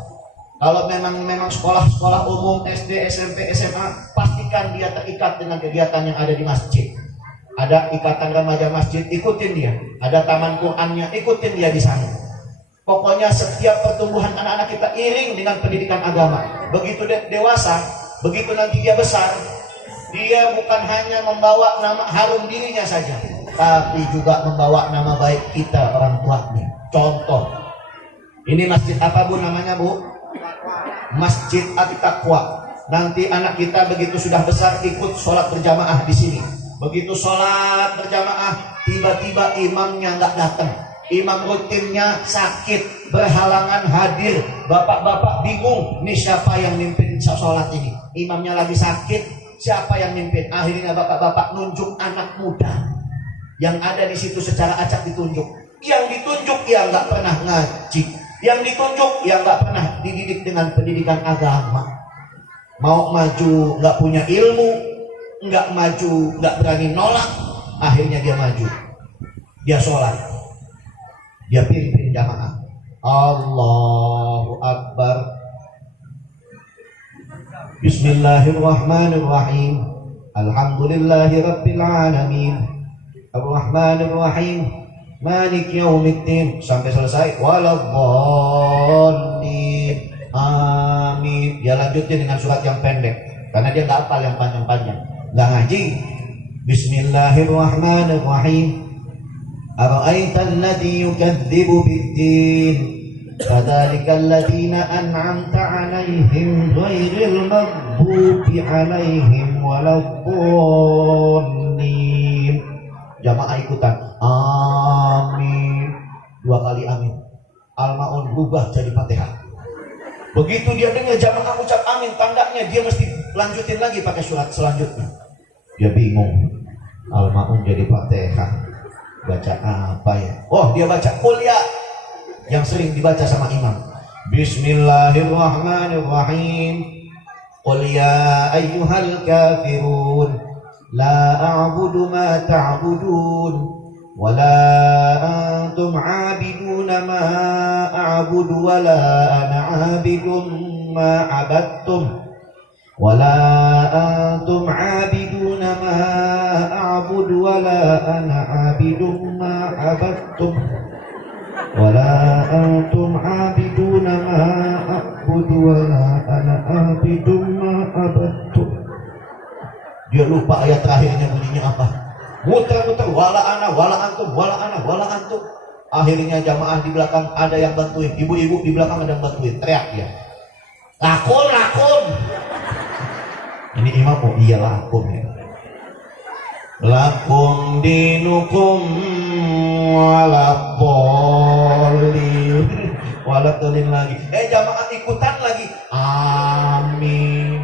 Kalau memang sekolah-sekolah umum, SD, SMP, SMA, pastikan dia terikat dengan kegiatan yang ada di masjid. Ada ikatan remaja masjid, ikutin dia. Ada taman Qur'annya, ikutin dia di sana. Pokoknya setiap pertumbuhan anak-anak kita iring dengan pendidikan agama. Begitu dewasa, begitu nanti dia besar, dia bukan hanya membawa nama harum dirinya saja, tapi juga membawa nama baik kita, orang tuanya. Contoh, ini masjid apa, Bu, namanya, Bu? Masjid At-Taqwa. Nanti anak kita begitu sudah besar ikut sholat berjamaah di sini. Begitu sholat berjamaah, tiba-tiba imamnya nggak datang. Imam rutinnya sakit, berhalangan hadir. Bapak-bapak bingung, nih siapa yang mimpin sholat ini? Imamnya lagi sakit, siapa yang mimpin? Akhirnya bapak-bapak nunjuk anak muda yang ada di situ, secara acak ditunjuk. Yang ditunjuk yang nggak pernah ngaji, yang ditunjuk yang nggak pernah dididik dengan pendidikan agama. Mau maju nggak punya ilmu, nggak maju nggak berani nolak. Akhirnya dia maju, dia sholat, dia pimpin jamaah. Allahu Akbar. Bismillahirrahmanirrahim. Alhamdulillahi Rabbil Alamin. Ar-Rahmanirrahim. Malik Yaumiddin. Sampai selesai. Waladhdallin. Amin. Dia lanjutin dengan surat yang pendek, karena dia nggak hafal yang panjang-panjang, nggak ngaji. Bismillahirrahmanirrahim. Ara'aita alladhi yukadzibu bid-din fadzalika alladhina an'amta 'alaihim ghairil maghdubi 'alaihim waladdallin. Jamaah ikutan amin, 2 kali amin. Al-Maun berubah jadi Fatihah. Begitu dia dengar jamaah ucap amin, tandanya dia mesti lanjutin lagi pakai surat selanjutnya. Dia bingung, Al-Maun jadi Fatihah, baca apa ya? Oh, dia baca Qul ya, yang sering dibaca sama imam. Bismillahirrahmanirrahim. Qul ya ayyuhal kafirun la a'budu ma ta'budun wa la antum 'abiduna ma a'budu wa la ana 'abidun ma 'abadtum wa la antum 'abiduna ma a'budu wa la ana 'abidun ma 'abadtum wa la antum 'abiduna ma a'budu wa la ana 'abidun ma 'abadtum. Dia lupa ayat terakhirnya bunyinya apa. Muter-muter, wala ana, wala antum, wala ana, wala antum. Akhirnya jamaah di belakang ada yang bantuin. Ibu-ibu di belakang ada yang bantuin. Teriak dia, lakun, lakun. Ini imam, oh iya lakun ya. Lakum dinukum waladdallin. Waladdallin lagi. Jamaah ikutan lagi. Amin.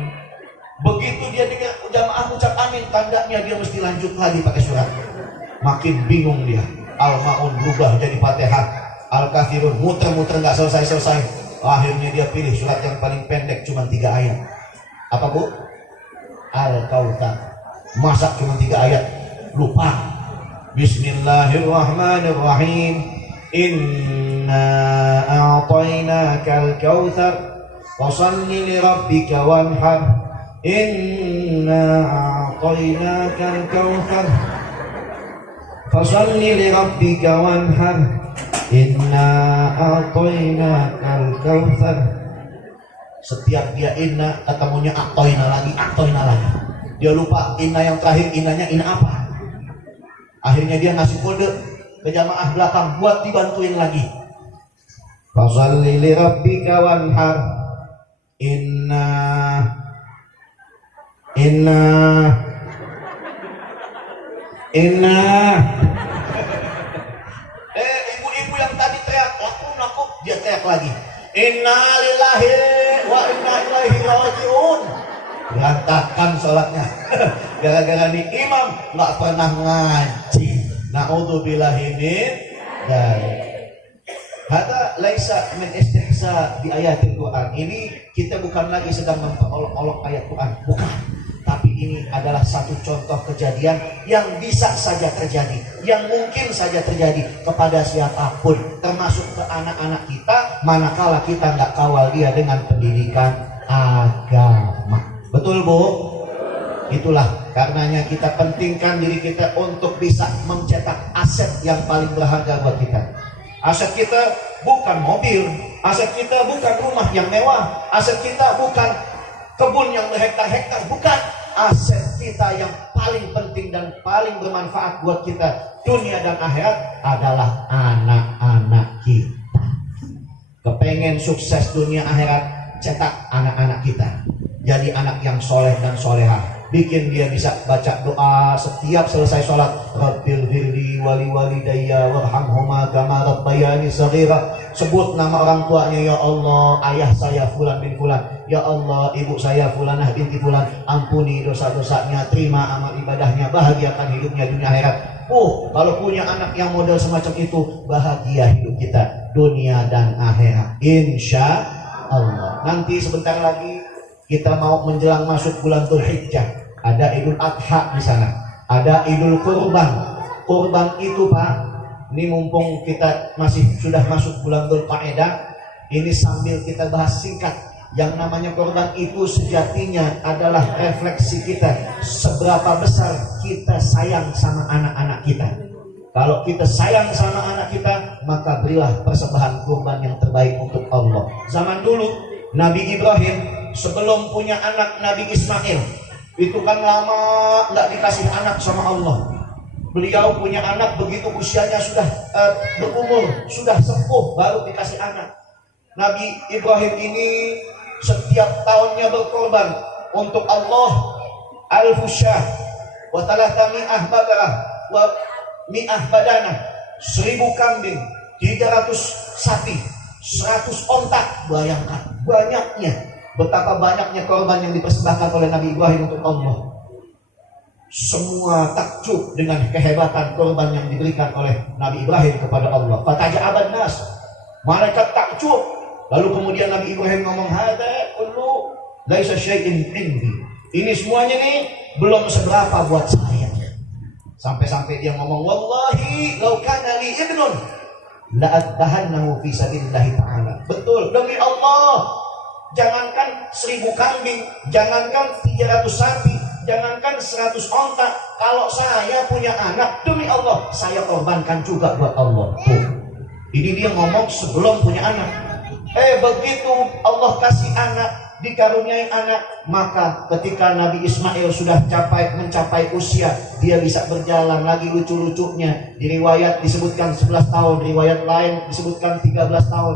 Begitu dia dengar jamaah ucap amin, tandanya dia mesti lanjut lagi pakai surat. Makin bingung dia. Al-Maun berubah jadi Fatihah. Al-Kafirun muter-muter nggak selesai-selesai. Akhirnya dia pilih surat yang paling pendek, cuma 3 ayat. Apa, Bu? Al-Kautsar. Masa cuma 3 ayat? Lupa. Bismillahirrahmanirrahim. Inna a'tainakal kautsar fashalli li rabbika wanhar. Inna a'tainakal kautsar fashalli li rabbika wanhar. Inna a'tainakal kautsar. Setiap dia inna ketemunya a'taina lagi. Dia lupa inna yang terakhir, innanya inna apa. Akhirnya dia ngasih kode ke jamaah belakang buat dibantuin lagi. Fashalli li rabbika wanhar. Inna ibu-ibu yang tadi teriak laku dia teriak lagi. Inna lillahi wa inna ilaihi rajiun. Berantakan sholatnya. Gara-gara nih imam nggak pernah ngaji. Na'udzubillahi min dzalik. Hada laisa min istihza di ayatil Quran. Ini kita bukan lagi sedang memperolok-olok ayat Quran, bukan. Tapi ini adalah satu contoh kejadian yang bisa saja terjadi, yang mungkin saja terjadi kepada siapapun, termasuk ke anak-anak kita, manakala kita nggak kawal dia dengan pendidikan agama. Betul, Bu? Itulah karenanya kita pentingkan diri kita untuk bisa mencetak aset yang paling berharga buat kita. Aset kita bukan mobil, aset kita bukan rumah yang mewah, aset kita bukan kebun yang berhektar-hektar, bukan. Aset kita yang paling penting dan paling bermanfaat buat kita dunia dan akhirat adalah anak-anak kita. Kepengen sukses dunia akhirat, cetak anak-anak kita jadi anak yang soleh dan solehah. Bikin dia bisa baca doa setiap selesai sholat. Rabbil firli wali walidayya warhamhuma kama rabbayani shaghira. Sebut nama orang tuanya, ya Allah, ayah saya fulan bin fulan, ya Allah, ibu saya fulanah binti fulan, ampuni dosa-dosanya, terima amal ibadahnya, bahagiakan hidupnya dunia akhirat. Kalau punya anak yang model semacam itu, bahagia hidup kita dunia dan akhirat, insya Allah. Nanti sebentar lagi kita mau menjelang masuk bulan Dzulhijjah. Ada Idul Adha di sana. Ada Idul Kurban. Kurban itu, Pak, ini mumpung kita sudah masuk bulan Dzulqa'dah, ini sambil kita bahas singkat. Yang namanya kurban itu sejatinya adalah refleksi kita seberapa besar kita sayang sama anak-anak kita. Kalau kita sayang sama anak kita, maka berilah persembahan kurban yang terbaik untuk Allah. Zaman dulu Nabi Ibrahim sebelum punya anak Nabi Ismail, itu kan lama nggak dikasih anak sama Allah. Beliau punya anak begitu usianya sudah berumur, sudah sepuh, baru dikasih anak. Nabi Ibrahim ini setiap tahunnya berkorban untuk Allah al-fusyah wa thalathah mi'ah bakarah wa mi'ah badanah, 1000 kambing, 300 sapi, 100 ontak. Bayangkan banyaknya, betapa banyaknya korban yang dipersembahkan oleh Nabi Ibrahim untuk Allah. Semua takjub dengan kehebatan korban yang diberikan oleh Nabi Ibrahim kepada Allah. Fataja'aban nas, malaikat takjub. Lalu kemudian Nabi Ibrahim ngomong, hada kullu laisa syai'in indi. Ini semuanya nih belum seberapa buat saya. Sampai-sampai dia ngomong, wallahi law kana li ibnun la'adbahannahu fi sabilillahi ta'ala. Betul, demi Allah, jangankan 1000 kambing, jangankan 300 sapi, jangankan 100 onta, kalau saya punya anak, demi Allah saya korbankan juga buat Allah. Ini dia ngomong sebelum punya anak. Begitu Allah kasih anak, dikaruniai anak, maka ketika Nabi Ismail sudah mencapai usia, dia bisa berjalan lagi. Lucu-lucunya di riwayat disebutkan 11 tahun, riwayat lain disebutkan 13 tahun.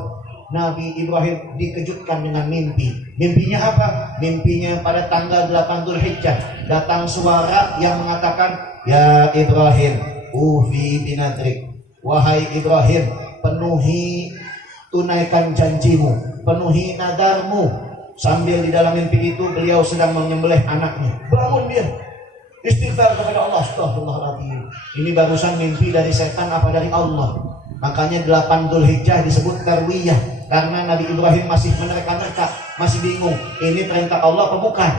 Nabi Ibrahim dikejutkan dengan mimpi. Mimpinya apa? Mimpinya pada tanggal 8 Dzulhijjah datang suara yang mengatakan, ya Ibrahim, ufi binadrik. Wahai Ibrahim, penuhi, tunaikan janjimu, penuhi nadarmu. Sambil di dalam mimpi itu beliau sedang menyembelih anaknya. Bangun dia, istighfar kepada Allah. Astagfirullahaladzim. Ini barusan mimpi dari setan apa dari Allah? Makanya 8 Dzulhijjah disebut tarwiyah, karena Nabi Ibrahim masih menerka-nerka, masih bingung, ini perintah Allah apa bukan.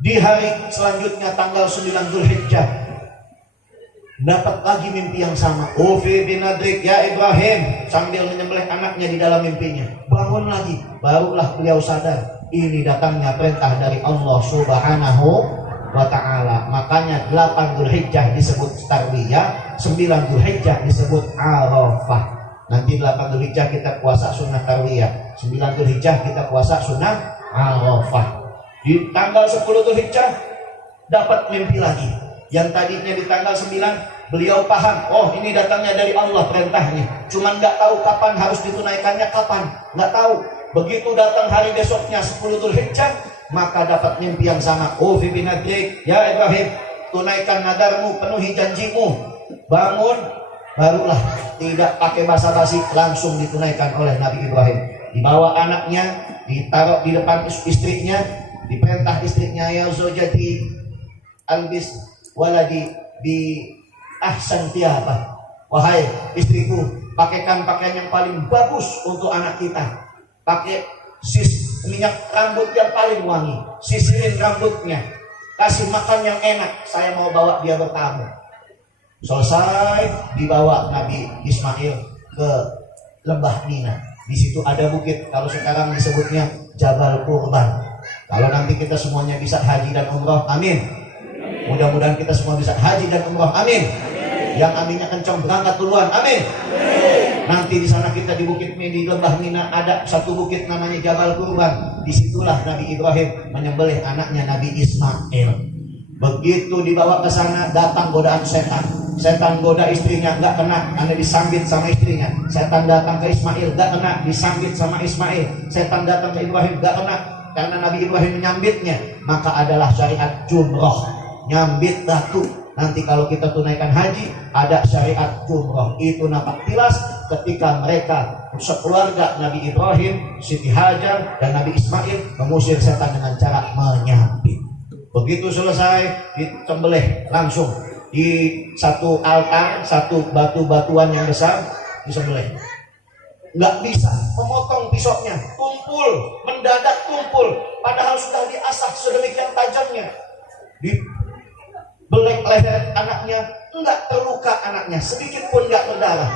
Di hari selanjutnya tanggal 9 Dzulhijjah dapat lagi mimpi yang sama. Ufi bin Adrik, ya Ibrahim, sambil menyembelih anaknya di dalam mimpinya. Bangun lagi, barulah beliau sadar ini datangnya perintah dari Allah Subhanahu wa ta'ala. Makanya 8 Dzulhijjah disebut Tarwiyah, 9 Dzulhijjah disebut Arafah. Nanti 8 Dzulhijjah kita puasa sunnah Tarwiyah, 9 Dzulhijjah kita puasa sunnah Arafah. Di tanggal 10 Dzulhijjah dapat mimpi lagi. Yang tadinya di tanggal 9 beliau paham, oh ini datangnya dari Allah perintahnya. Cuman nggak tahu kapan harus ditunaikannya, kapan nggak tahu. Begitu datang hari besoknya 10 Dzulhijjah, maka dapat mimpi yang sama. Ufi bin Adrik, ya Ibrahim, tunaikan nadarmu, penuhi janjimu. Bangun, barulah tidak pakai basa-basi, langsung ditunaikan oleh Nabi Ibrahim. Dibawa anaknya, ditaruh di depan istrinya, diperintah istrinya, ya zaujati albis waladi bi ahsan thiyabah. Wahai istriku, pakaikan pakaian yang paling bagus untuk anak kita. Pakai minyak rambut yang paling wangi, sisirin rambutnya, kasih makan yang enak, saya mau bawa dia bertamu. Selesai, dibawa Nabi Ismail ke lembah Mina. Di situ ada bukit, kalau sekarang disebutnya Jabal Kurban. Kalau nanti kita semuanya bisa haji dan umrah, amin. Mudah-mudahan kita semua bisa haji dan umrah, amin. Yang aminnya kencang berangkat duluan, amin. Nanti di sana kita di bukit di lembah Mina ada satu bukit namanya Jabal Kurban. Disitulah Nabi Ibrahim menyembelih anaknya Nabi Ismail. Begitu dibawa ke sana, datang godaan setan. Setan goda istrinya, nggak kena, karena disambit sama istrinya. Setan datang ke Ismail, nggak kena, disambit sama Ismail. Setan datang ke Ibrahim, nggak kena, karena Nabi Ibrahim menyambitnya. Maka adalah syariat jumroh, nyambit batu. Nanti kalau kita tunaikan haji, ada syariat jumroh. Itu nampak jelas ketika mereka sekeluarga Nabi Ibrahim, Siti Hajar, dan Nabi Ismail mengusir setan dengan cara menyambit. Begitu selesai, disembelih langsung di satu altar, satu batu-batuan yang besar, disembelih. Nggak bisa memotong pisoknya, tumpul, mendadak tumpul, padahal sudah diasah sedemikian tajamnya. Belek leher anaknya, enggak terluka anaknya, sedikit pun enggak berdarah.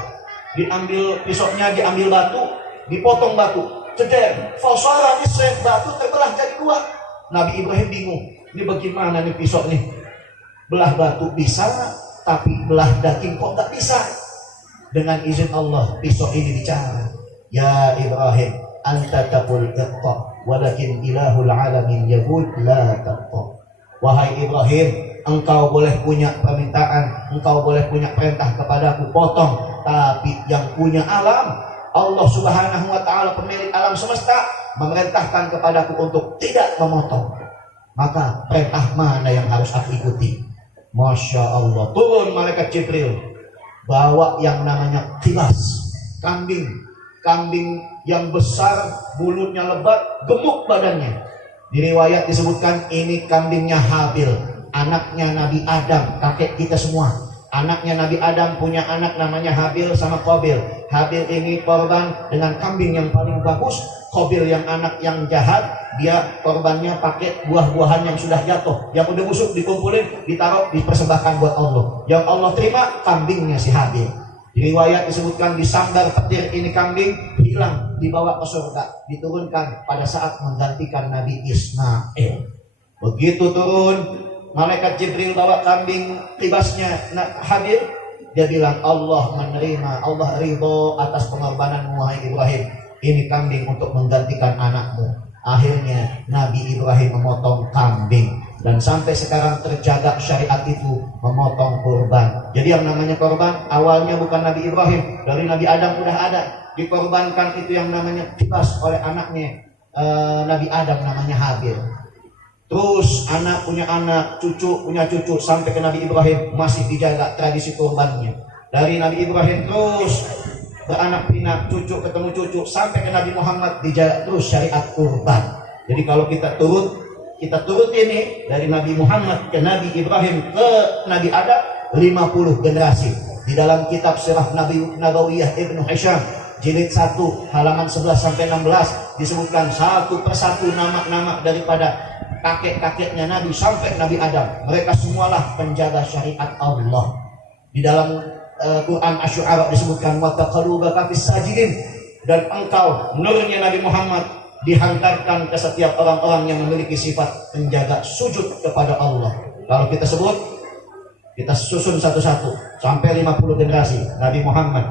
Diambil pisoknya, diambil batu, dipotong batu, ceder, fasara nisrek, batu terbelah jadi 2. Nabi Ibrahim bingung, ini bagaimana nih pisok nih? Belah batu bisa, tapi belah daging kok enggak bisa? Dengan izin Allah, pisok ini bicara. Ya Ibrahim, anta taqul iqta, walakin ilahul alamin yaqul la taqta. Wahai Ibrahim, engkau boleh punya permintaan, engkau boleh punya perintah kepadaku, potong. Tapi yang punya alam, Allah Subhanahu wa ta'ala, pemilik alam semesta, memerintahkan kepadaku untuk tidak memotong. Maka perintah mana yang harus aku ikuti? Masya Allah, turun malaikat Jibril, bawa yang namanya kibas, kambing yang besar, mulutnya lebat, gemuk badannya. Di riwayat disebutkan ini kambingnya Habil, anaknya Nabi Adam, kakek kita semua. Anaknya Nabi Adam punya anak namanya Habil sama Qabil. Habil ini korban dengan kambing yang paling bagus. Qabil yang anak yang jahat, dia korbannya pakai buah-buahan yang sudah jatuh, yang udah busuk, dikumpulin, ditaruh, dipersembahkan buat Allah. Yang Allah terima kambingnya si Habil. Di riwayat disebutkan disambar petir ini kambing, hilang, dibawa ke surga, diturunkan pada saat menggantikan Nabi Ismail. Begitu turun, malaikat Jibril bawa kambing kibasnya Habil, dia bilang Allah menerima, Allah ridho atas pengorbananmu wahai Ibrahim. Ini kambing untuk menggantikan anakmu. Akhirnya Nabi Ibrahim memotong kambing, dan sampai sekarang terjaga syariat itu memotong kurban. Jadi yang namanya kurban awalnya bukan Nabi Ibrahim, dari Nabi Adam sudah ada. Dikorbankan itu yang namanya kibas oleh anaknya Nabi Adam, namanya Habil. Terus anak punya anak, cucu punya cucu, sampai ke Nabi Ibrahim masih dijaga tradisi kurbannya. Dari Nabi Ibrahim terus beranak pinak, cucu ketemu cucu, sampai ke Nabi Muhammad dijaga terus syariat kurban. Jadi kalau kita turut ini dari Nabi Muhammad ke Nabi Ibrahim ke Nabi Adam, 50 generasi. Di dalam kitab Sirah Nabawiyah Ibnu Hisham jilid 1 halaman 11 sampai 16 disebutkan satu persatu nama-nama daripada kakek-kakeknya Nabi sampai Nabi Adam. Mereka semualah penjaga syariat Allah. Di dalam Quran Asy-Syu'ara disebutkan wa taqallubaka fis sajidin, dan engkau nurnya Nabi Muhammad dihantarkan ke setiap orang-orang yang memiliki sifat menjaga sujud kepada Allah. Kalau kita sebut, kita susun satu-satu sampai 50 generasi Nabi Muhammad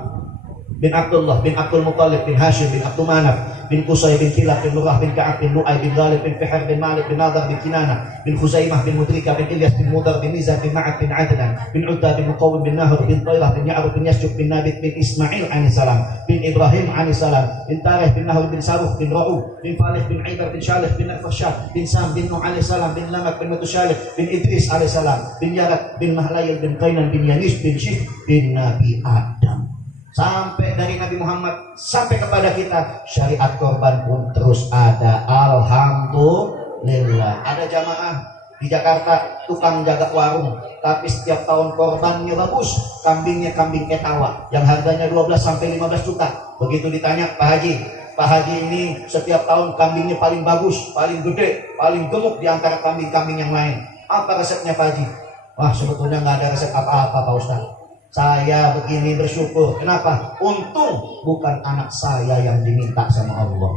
bin Abdullah bin Abdul Muttalib bin Hashim bin Abdul Manaf bin Qusay bin Kilab bin Murrah bin Ka'ab bin Lu'ay bin Ghalib bin Fihr bin Malik bin Nadar bin Kinana bin Khuzaimah bin Mudrika bin Ilyas bin Mudar bin Nizar bin Ma'ad bin Adnan bin Udda bin Muqawwim bin Nahr bin Tailah bin Ya'rub bin Yasjub bin Nabit bin Ismail alaihissalam bin Ibrahim alaihissalam bin Tarih bin Nahr bin Saruh bin Ra'u bin Falih bin Aibar bin Shalih bin Nafashad bin Sam bin Nuh alaihissalam bin Lamak bin Matushalih bin Idris alaihissalam bin Yarat bin Mahlayil bin Qainan bin Yanis bin Syih bin Nabi Adam. Sampai dari Nabi Muhammad sampai kepada kita, syariat korban pun terus ada. Alhamdulillah. Ada jamaah di Jakarta tukang jaga warung, tapi setiap tahun korbannya bagus, kambingnya kambing ketawa yang harganya 12 sampai 15 juta. Begitu ditanya, Pak Haji ini setiap tahun kambingnya paling bagus, paling gede, paling gemuk di antara kambing-kambing yang lain. Apa resepnya Pak Haji? Wah, sebetulnya nggak ada resep apa-apa Pak Ustaz. Saya begini bersyukur. Kenapa? Untung bukan anak saya yang diminta sama Allah.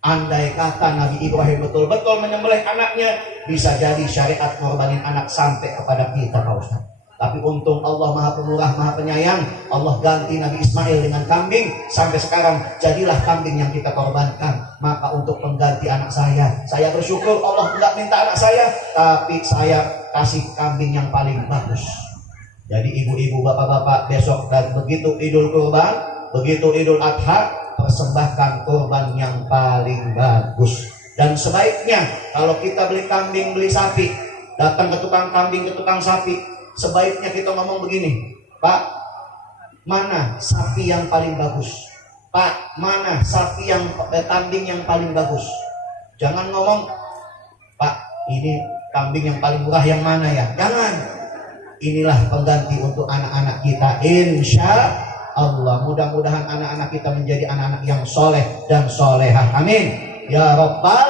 Andai kata Nabi Ibrahim betul-betul menyembelih anaknya, bisa jadi syariat ngorbanin anak sampai kepada kita Pak Ustaz. Tapi untung Allah Maha Pemurah, Maha Penyayang. Allah ganti Nabi Ismail dengan kambing. Sampai sekarang jadilah kambing yang kita korbankan. Maka untuk pengganti anak saya bersyukur Allah tidak minta anak saya, tapi saya kasih kambing yang paling bagus. Jadi ibu-ibu, bapak-bapak, besok dan begitu Idul Kurban, begitu Idul Adha, persembahkan kurban yang paling bagus. Dan sebaiknya kalau kita beli kambing, beli sapi, datang ke tukang kambing, ke tukang sapi, sebaiknya kita ngomong begini, Pak, mana sapi yang paling bagus? Pak, mana sapi yang kambing yang paling bagus? Jangan ngomong, Pak, ini kambing yang paling murah yang mana ya? Jangan. Inilah pengganti untuk anak-anak kita, insya Allah. Mudah-mudahan anak-anak kita menjadi anak-anak yang soleh dan solehah, amin ya rabbal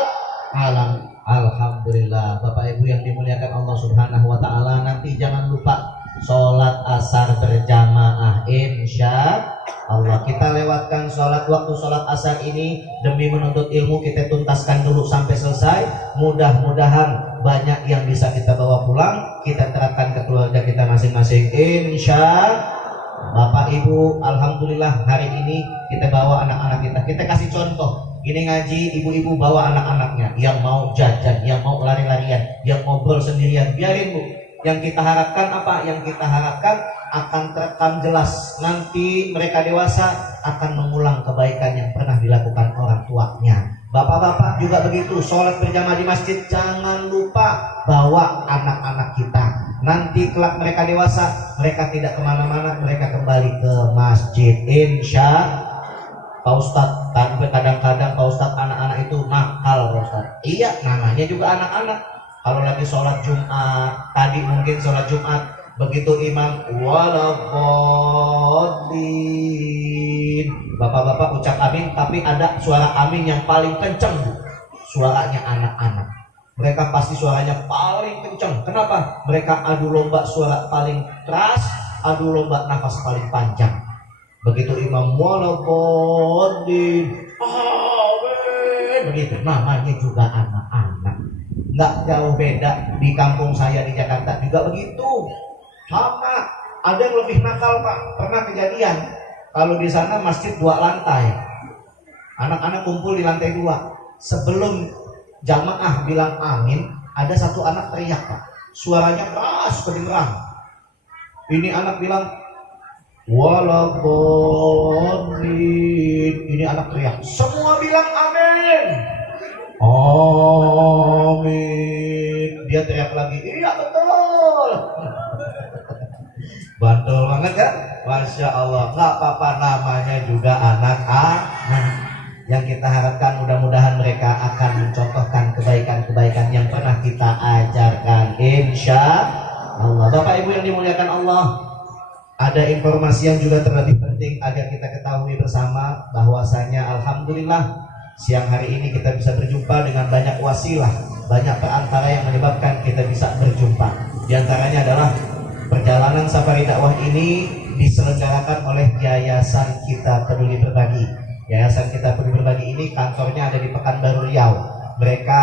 alamin. Alhamdulillah. Bapak Ibu yang dimuliakan Allah Subhanahu wa ta'ala, nanti jangan lupa sholat asar berjamaah, insya Allah. Kita lewatkan waktu sholat asar ini demi menuntut ilmu, kita tuntaskan dulu sampai selesai. Mudah-mudahan banyak yang bisa kita bawa pulang, kita terapkan ke keluarga kita masing-masing, insya Bapak Ibu. Alhamdulillah hari ini kita bawa anak-anak kita kasih contoh. Ini ngaji, ibu-ibu bawa anak-anaknya, yang mau jajan, yang mau lari-larian, yang ngobrol sendirian, biarin Bu. Yang kita harapkan apa? Yang kita harapkan akan terekam jelas. Nanti mereka dewasa akan mengulang kebaikan yang pernah dilakukan orang tuanya. Bapak-bapak juga begitu, sholat berjamaah di masjid jangan lupa bawa anak-anak kita. Nanti kelak mereka dewasa, mereka tidak kemana-mana, mereka kembali ke masjid, insya Pak Ustadz. Kadang-kadang Pak Ustadz anak-anak itu nakal Pak Ustadz. Iya, namanya juga anak-anak. Kalau lagi sholat Jumat, tadi mungkin sholat Jumat, begitu imam waladdallin, bapak-bapak ucap amin, tapi ada suara amin yang paling kencang Bu. Suaranya anak-anak. Mereka pasti suaranya paling kencang. Kenapa? Mereka adu lomba suara paling keras, adu lomba nafas paling panjang. Begitu imam waladdallin, amin, begitu. Namanya juga anak-anak. Nggak jauh beda di kampung saya di Jakarta juga begitu. Sama, ada yang lebih nakal Pak. Pernah kejadian, kalau di sana masjid 2 lantai, anak-anak kumpul di lantai 2. Sebelum jamaah bilang amin, ada satu anak teriak Pak. Suaranya keras kedengeran. Ini anak bilang waladdallin. Ini anak teriak. Semua bilang amin. Amin. Dia teriak lagi, iya betul. Bandel banget kan? Masya Allah. Gak apa-apa, namanya juga anak-anak. Yang kita harapkan mudah-mudahan mereka akan mencontohkan kebaikan-kebaikan yang pernah kita ajarkan, insya Allah. Bapak Ibu yang dimuliakan Allah, ada informasi yang juga terlebih penting agar kita ketahui bersama, bahwasanya alhamdulillah siang hari ini kita bisa berjumpa dengan banyak wasilah, banyak perantara yang menyebabkan kita bisa berjumpa. Di antaranya adalah Perjalanan safari dakwah ini diselenggarakan oleh Yayasan Kita Peduli Berbagi. Yayasan Kita Peduli Berbagi ini kantornya ada di Pekanbaru Riau. Mereka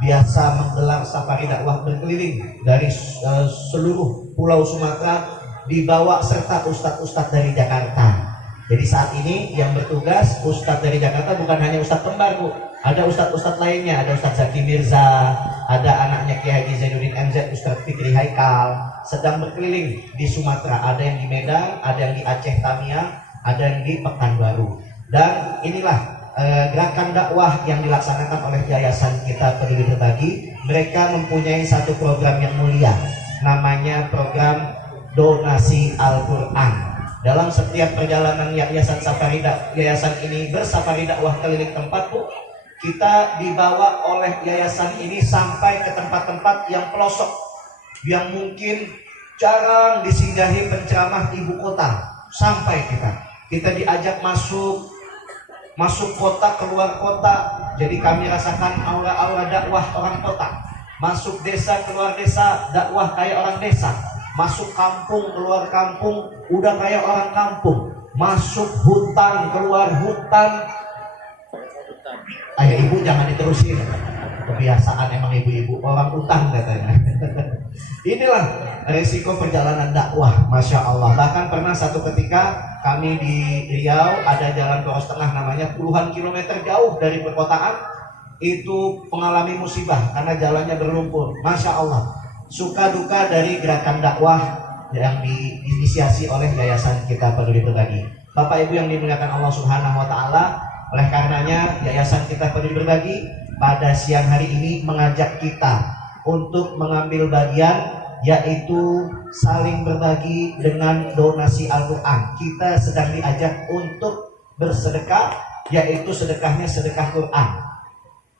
biasa menggelar safari dakwah berkeliling dari seluruh pulau Sumatera, dibawa serta ustadz-ustadz dari Jakarta. Jadi saat ini yang bertugas ustadz dari Jakarta bukan hanya ustadz kembar, Bu. Ada ustadz-ustadz lainnya, ada Ustadz Zaki Mirza, ada anaknya Kiai Haji Zainuddin MZ, Ustadz Fikri Haikal, sedang berkeliling di Sumatera. Ada yang di Medan, ada yang di Aceh Tamiang, ada yang di Pekanbaru. Dan inilah gerakan dakwah yang dilaksanakan oleh Yayasan Kita Peduli Berbagi. Mereka mempunyai satu program yang mulia, namanya program donasi Al-Quran. Dalam setiap perjalanan yayasan ini bersafari dakwah keliling tempat, Bu, kita dibawa oleh yayasan ini sampai ke tempat-tempat yang pelosok, yang mungkin jarang disinggahi penceramah ibu kota. Sampai kita diajak masuk kota, keluar kota. Jadi kami rasakan aura-aura dakwah orang kota. Masuk desa, keluar desa, dakwah kayak orang desa. Masuk kampung, keluar kampung, udah kayak orang kampung. Masuk hutan, keluar hutan. Ayah ibu jangan diterusin. Kebiasaan emang ibu-ibu, orang utang katanya. Inilah resiko perjalanan dakwah, Masya Allah. Bahkan pernah satu ketika kami di Riau, ada jalan poros tengah namanya, puluhan kilometer jauh dari perkotaan. Itu mengalami musibah karena jalannya berlumpur. Masya Allah. Suka duka dari gerakan dakwah yang diinisiasi oleh Yayasan Kita Peduli Berbagi. Bapak Ibu yang dimuliakan Allah Subhanahu wa taala, oleh karenanya Yayasan Kita Peduli Berbagi pada siang hari ini mengajak kita untuk mengambil bagian, yaitu saling berbagi dengan donasi Al-Quran. Kita sedang diajak untuk bersedekah, yaitu sedekahnya sedekah Quran.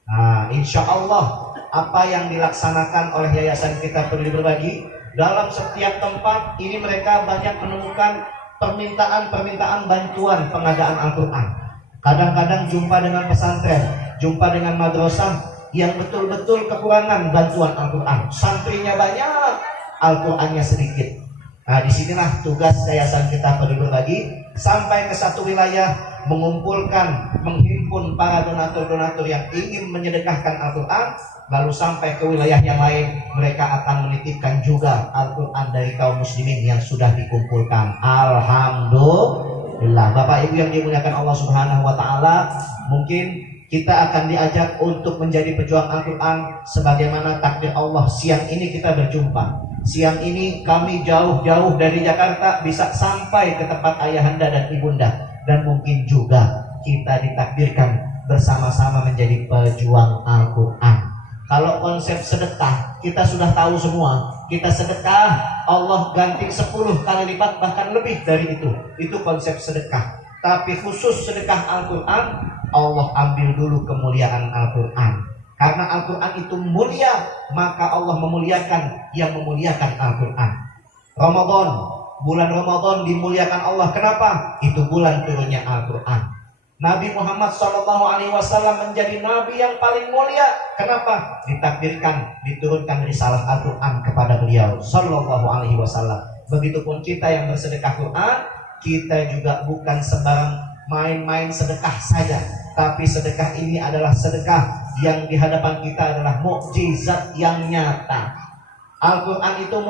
Nah, insya Allah apa yang dilaksanakan oleh Yayasan Kita Peduli Berbagi, dalam setiap tempat ini mereka banyak menemukan permintaan bantuan pengadaan Al-Quran. Kadang-kadang jumpa dengan pesantren, jumpa dengan madrasah yang betul-betul kekurangan bantuan Al-Quran. Santrinya banyak, Al-Qurannya sedikit. Nah, disinilah tugas Yayasan Kita Peduli Berbagi, sampai ke satu wilayah, mengumpulkan, menghimpun para donatur-donatur yang ingin menyedekahkan Al-Quran, lalu sampai ke wilayah yang lain, mereka akan menitipkan juga Al-Quran dari kaum muslimin yang sudah dikumpulkan. Alhamdulillah. Bapak Ibu yang dimuliakan Allah Subhanahu wa taala, mungkin kita akan diajak untuk menjadi pejuang Al-Quran sebagaimana takdir Allah. Siang ini kita berjumpa. Siang ini kami jauh-jauh dari Jakarta bisa sampai ke tempat ayahanda dan ibunda. Dan mungkin juga kita ditakdirkan bersama-sama menjadi pejuang Al-Quran. Kalau konsep sedekah, kita sudah tahu semua. Kita sedekah, Allah ganti 10 kali lipat, bahkan lebih dari itu. Itu konsep sedekah. Tapi khusus sedekah Al-Quran, Allah ambil dulu kemuliaan Al-Quran. Karena Al-Quran itu mulia, maka Allah memuliakan yang memuliakan Al-Quran. Ramadan, bulan Ramadan dimuliakan Allah. Kenapa? Itu bulan turunnya Al-Quran. Nabi Muhammad SAW menjadi nabi yang paling mulia. Kenapa? Ditakdirkan diturunkan risalah Al-Quran kepada beliau Sallallahu Alaihi Wasallam. Begitupun kita yang bersedekah Quran, kita juga bukan sembarang main-main sedekah saja, tapi sedekah ini adalah sedekah yang di hadapan kita adalah mukjizat yang nyata. Al-Quran itu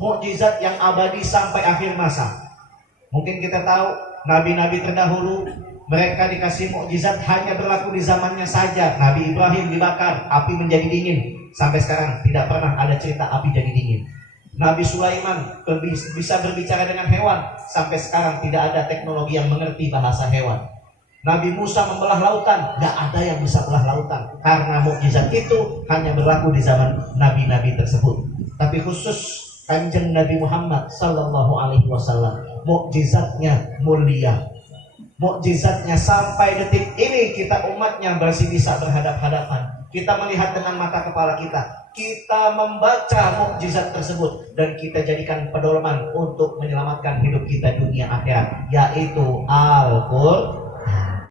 mukjizat yang abadi sampai akhir masa. Mungkin kita tahu nabi-nabi terdahulu mereka dikasih mukjizat hanya berlaku di zamannya saja. Nabi Ibrahim dibakar, api menjadi dingin. Sampai sekarang tidak pernah ada cerita api jadi dingin. Nabi Sulaiman bisa berbicara dengan hewan. Sampai sekarang tidak ada teknologi yang mengerti bahasa hewan. Nabi Musa membelah lautan, gak ada yang bisa belah lautan. Karena mukjizat itu hanya berlaku di zaman nabi-nabi tersebut. Tapi khusus Kanjeng Nabi Muhammad Sallallahu Alaihi Wasallam, mukjizatnya mulia. Mukjizatnya sampai detik ini kita umatnya masih bisa berhadap-hadapan. Kita melihat dengan mata kepala kita. Kita membaca mukjizat tersebut dan kita jadikan pedoman untuk menyelamatkan hidup kita dunia akhirat, yaitu Al-Quran.